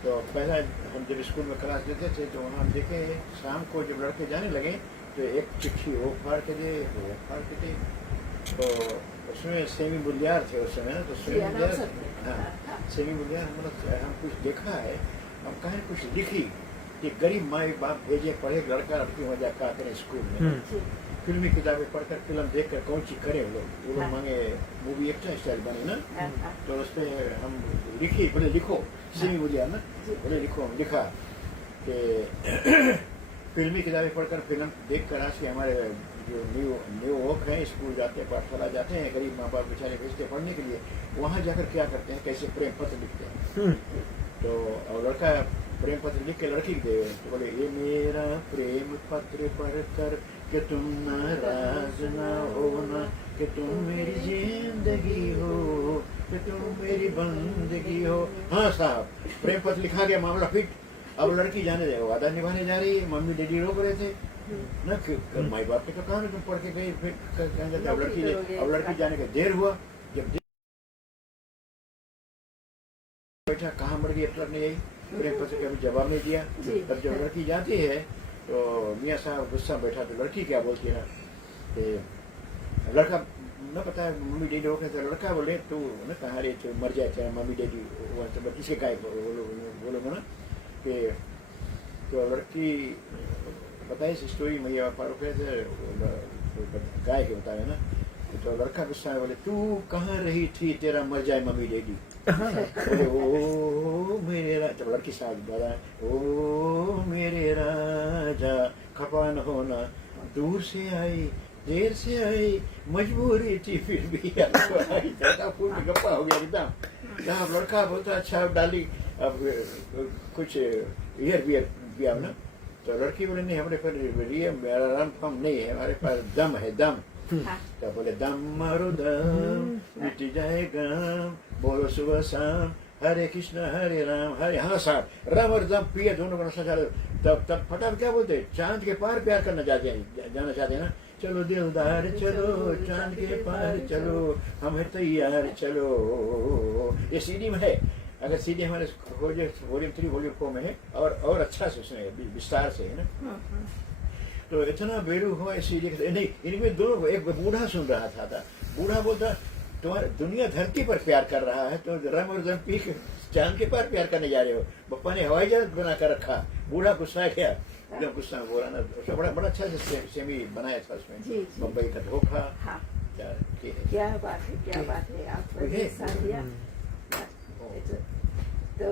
तो पहला हम जब स्कूल में क्लास लेते थे तो वहाँ हम देखे शाम को जब लड़के जाने लगे तो एक चिट्ठी वो फाड़ के दे, वो फाड़ के दे। तो उसमें सेमी बुलियार थे उस समय, तो सेमी बुलियार, हाँ सेमी बुलियार, मतलब हम कुछ देखा है, हम कहीं कुछ लिखी कि गरीब माँ बाप भेजे पढ़े लड़का लड़की मजा क्या करें स्कूल में, जी फिल्मी किताबें पढ़कर फिल्म देखकर कौन सी करें वो लोग हाँ। मांगे मूवी एक्टर स्टाइल बने ना, हाँ, हाँ, तो उस पर हम लिखी बोले लिखो सिंह बोलिया ना, जी। बोले लिखो हम लिखा कि फिल्मी किताबें पढ़कर फिल्म देख कर आज के हमारे जो न्यू वॉक हैं स्कूल जाते हैं पाठशाला जाते हैं गरीब माँ बाप बेचारे भेजते पढ़ने के लिए, वहाँ जाकर क्या करते हैं कैसे प्रेम पत्र लिखते हैं। तो और लड़का प्रेम पत्र लिख के लड़की दे तो बोले ये मेरा प्रेम पत्र पढ़कर कि तुम नाराज ना होना, कि तुम मेरी जिंदगी हो, कि तुम मेरी बंदगी हो। हाँ साहब प्रेम पत्र लिखा गया, मामला फिट। अब लड़की जाने जाए वादा निभाने जा रही है, मम्मी डैडी रोक रहे थे ना, माई बाप के तो कहा तुम पढ़ के गई, फिर कहेंगे अब लड़की जाने का देर हुआ, जब बैठा कहाँ मर गई अब तक नहीं आई, प्रेम पत्र का भी जवाब नहीं दिया। तब जब लड़की जाती है तो मियाँ साहब गुस्सा बैठा, तो लड़की क्या बोलती है ना कि लड़का न पता है मम्मी डैडी रोक रहे थे, लड़का बोले तू न कहाँ रे तू मर जाए तेरा मम्मी डैडी तो किसके गाय बोलो ना कि तो लड़की बताए स्टोरी मैया फारूक है गाय के बताया ना, तो लड़का गुस्सा है बोले तू कहाँ रही थी तेरा मर जाए मम्मी डैडी। बोले ओ मेरे राजा, तो लड़की साहब बोला ओ मेरे राजा खपा न होना, दूर से आई देर से आई मजबूरी थी फिर भी फूल में गप्पा हो गया एकदम। जहाँ लड़का बोलता अच्छा डाली अब कुछ ईयर बियर किया ना, तो लड़की बोले नहीं हमारे पास आराम फम नहीं है, हमारे पास दम है दम। तो बोले दम मारो दम मिट जाएगा, बोलो सुबह शाम हरे कृष्ण हरे राम हरे। हाँ साहब राम और दम पिए दोनों को नशा चले। तब फटाफट क्या बोलते चांद के पार प्यार करना चाहते हैं, जाना चाहते हैं ना, चलो दिलदार चलो चांद के पार चलो हम है तैयार चलो। ये सीडी में है, अगर सीडी हमारे वॉल्यूम 3 वॉल्यूम 4 में है और अच्छा से उसने विस्तार से है ना। तो इतना बेरू हुआ इस सीडी नहीं, इनमें दो एक बूढ़ा सुन रहा था बूढ़ा बोलता तुम्हारे दुनिया धरती पर प्यार कर रहा है तो रम और जम पी चांद के पार प्यार करने जा रहे हो, बप्पा ने हवाई जहाज बना कर रखा। बूढ़ा गुस्सा गया, एकदम गुस्सा में बोला ना, उसमें बड़ा अच्छा से सेमी बनाया था उसमें, मुंबई का धोखा। क्या बात है, क्या बात है, आपने साथ दिया तो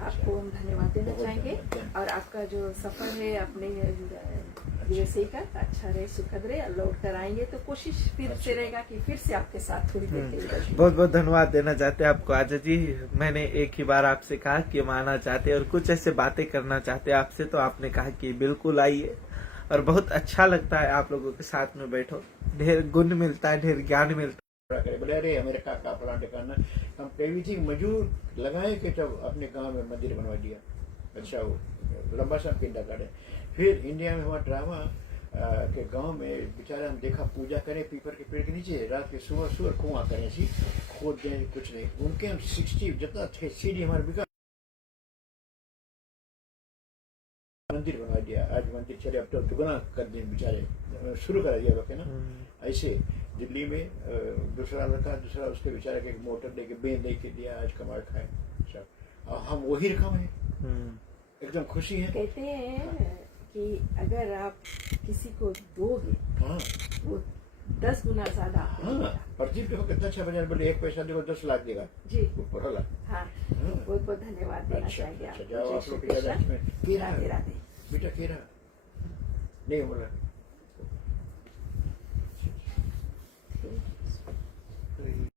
आपको हम धन्यवाद देना चाहेंगे। और आपका जो सफर है अपने यूएसए का अच्छा रहे, सुखद रहे, लौट कर आएंगे तो कोशिश फिर से रहेगा कि फिर से आपके साथ थोड़ी देर के लिए। बहुत बहुत धन्यवाद देना चाहते हैं आपको आजा जी। मैंने एक ही बार आपसे कहा कि हम आना चाहते हैं और कुछ ऐसे बातें करना चाहते हैं आपसे, तो आपने कहा कि बिल्कुल आइए। और बहुत अच्छा लगता है आप लोगों के साथ में बैठो, ढेर गुण मिलता है, ढेर ज्ञान मिलता है। बोले अरे अमेरिका का प्लांट करना, हम कभी थी मजूर लगाए कि जब अपने गांव में मंदिर बनवा दिया, अच्छा वो लंबा सा पिंडा काटे। फिर इंडिया में हुआ ड्रामा के गांव में बेचारा हम देखा पूजा करें पीपर के पेड़ के नीचे, रात के सुबह कुआं करें सी खोद दें कुछ नहीं, उनके हम 60 जितना थे सीढ़ी हमारे बिका मंदिर बनवा दिया। आज मंदिर चले अब तो दुगना कर दें बेचारे, शुरू कर दिया लोग है ना। ऐसे दिल्ली में दूसरा लड़का दूसरा उसके बेचारे के मोटर लेके बेन लेके दिया, आज कमा खाए सब, हम वही रकम है, एकदम खुशी है। कहते हैं कि अगर आप किसी को दोगे हाँ वो 10 गुना ज्यादा हाँ प्रदीप देखो कितना अच्छा बजा, बोले 1 पैसा देखो 10 लाख देगा जी ऊपर वाला। हाँ बहुत बहुत धन्यवाद देना चाहेंगे अच्छा जाओ आप लोग राधे राधे। बेटा केरा नहीं बोला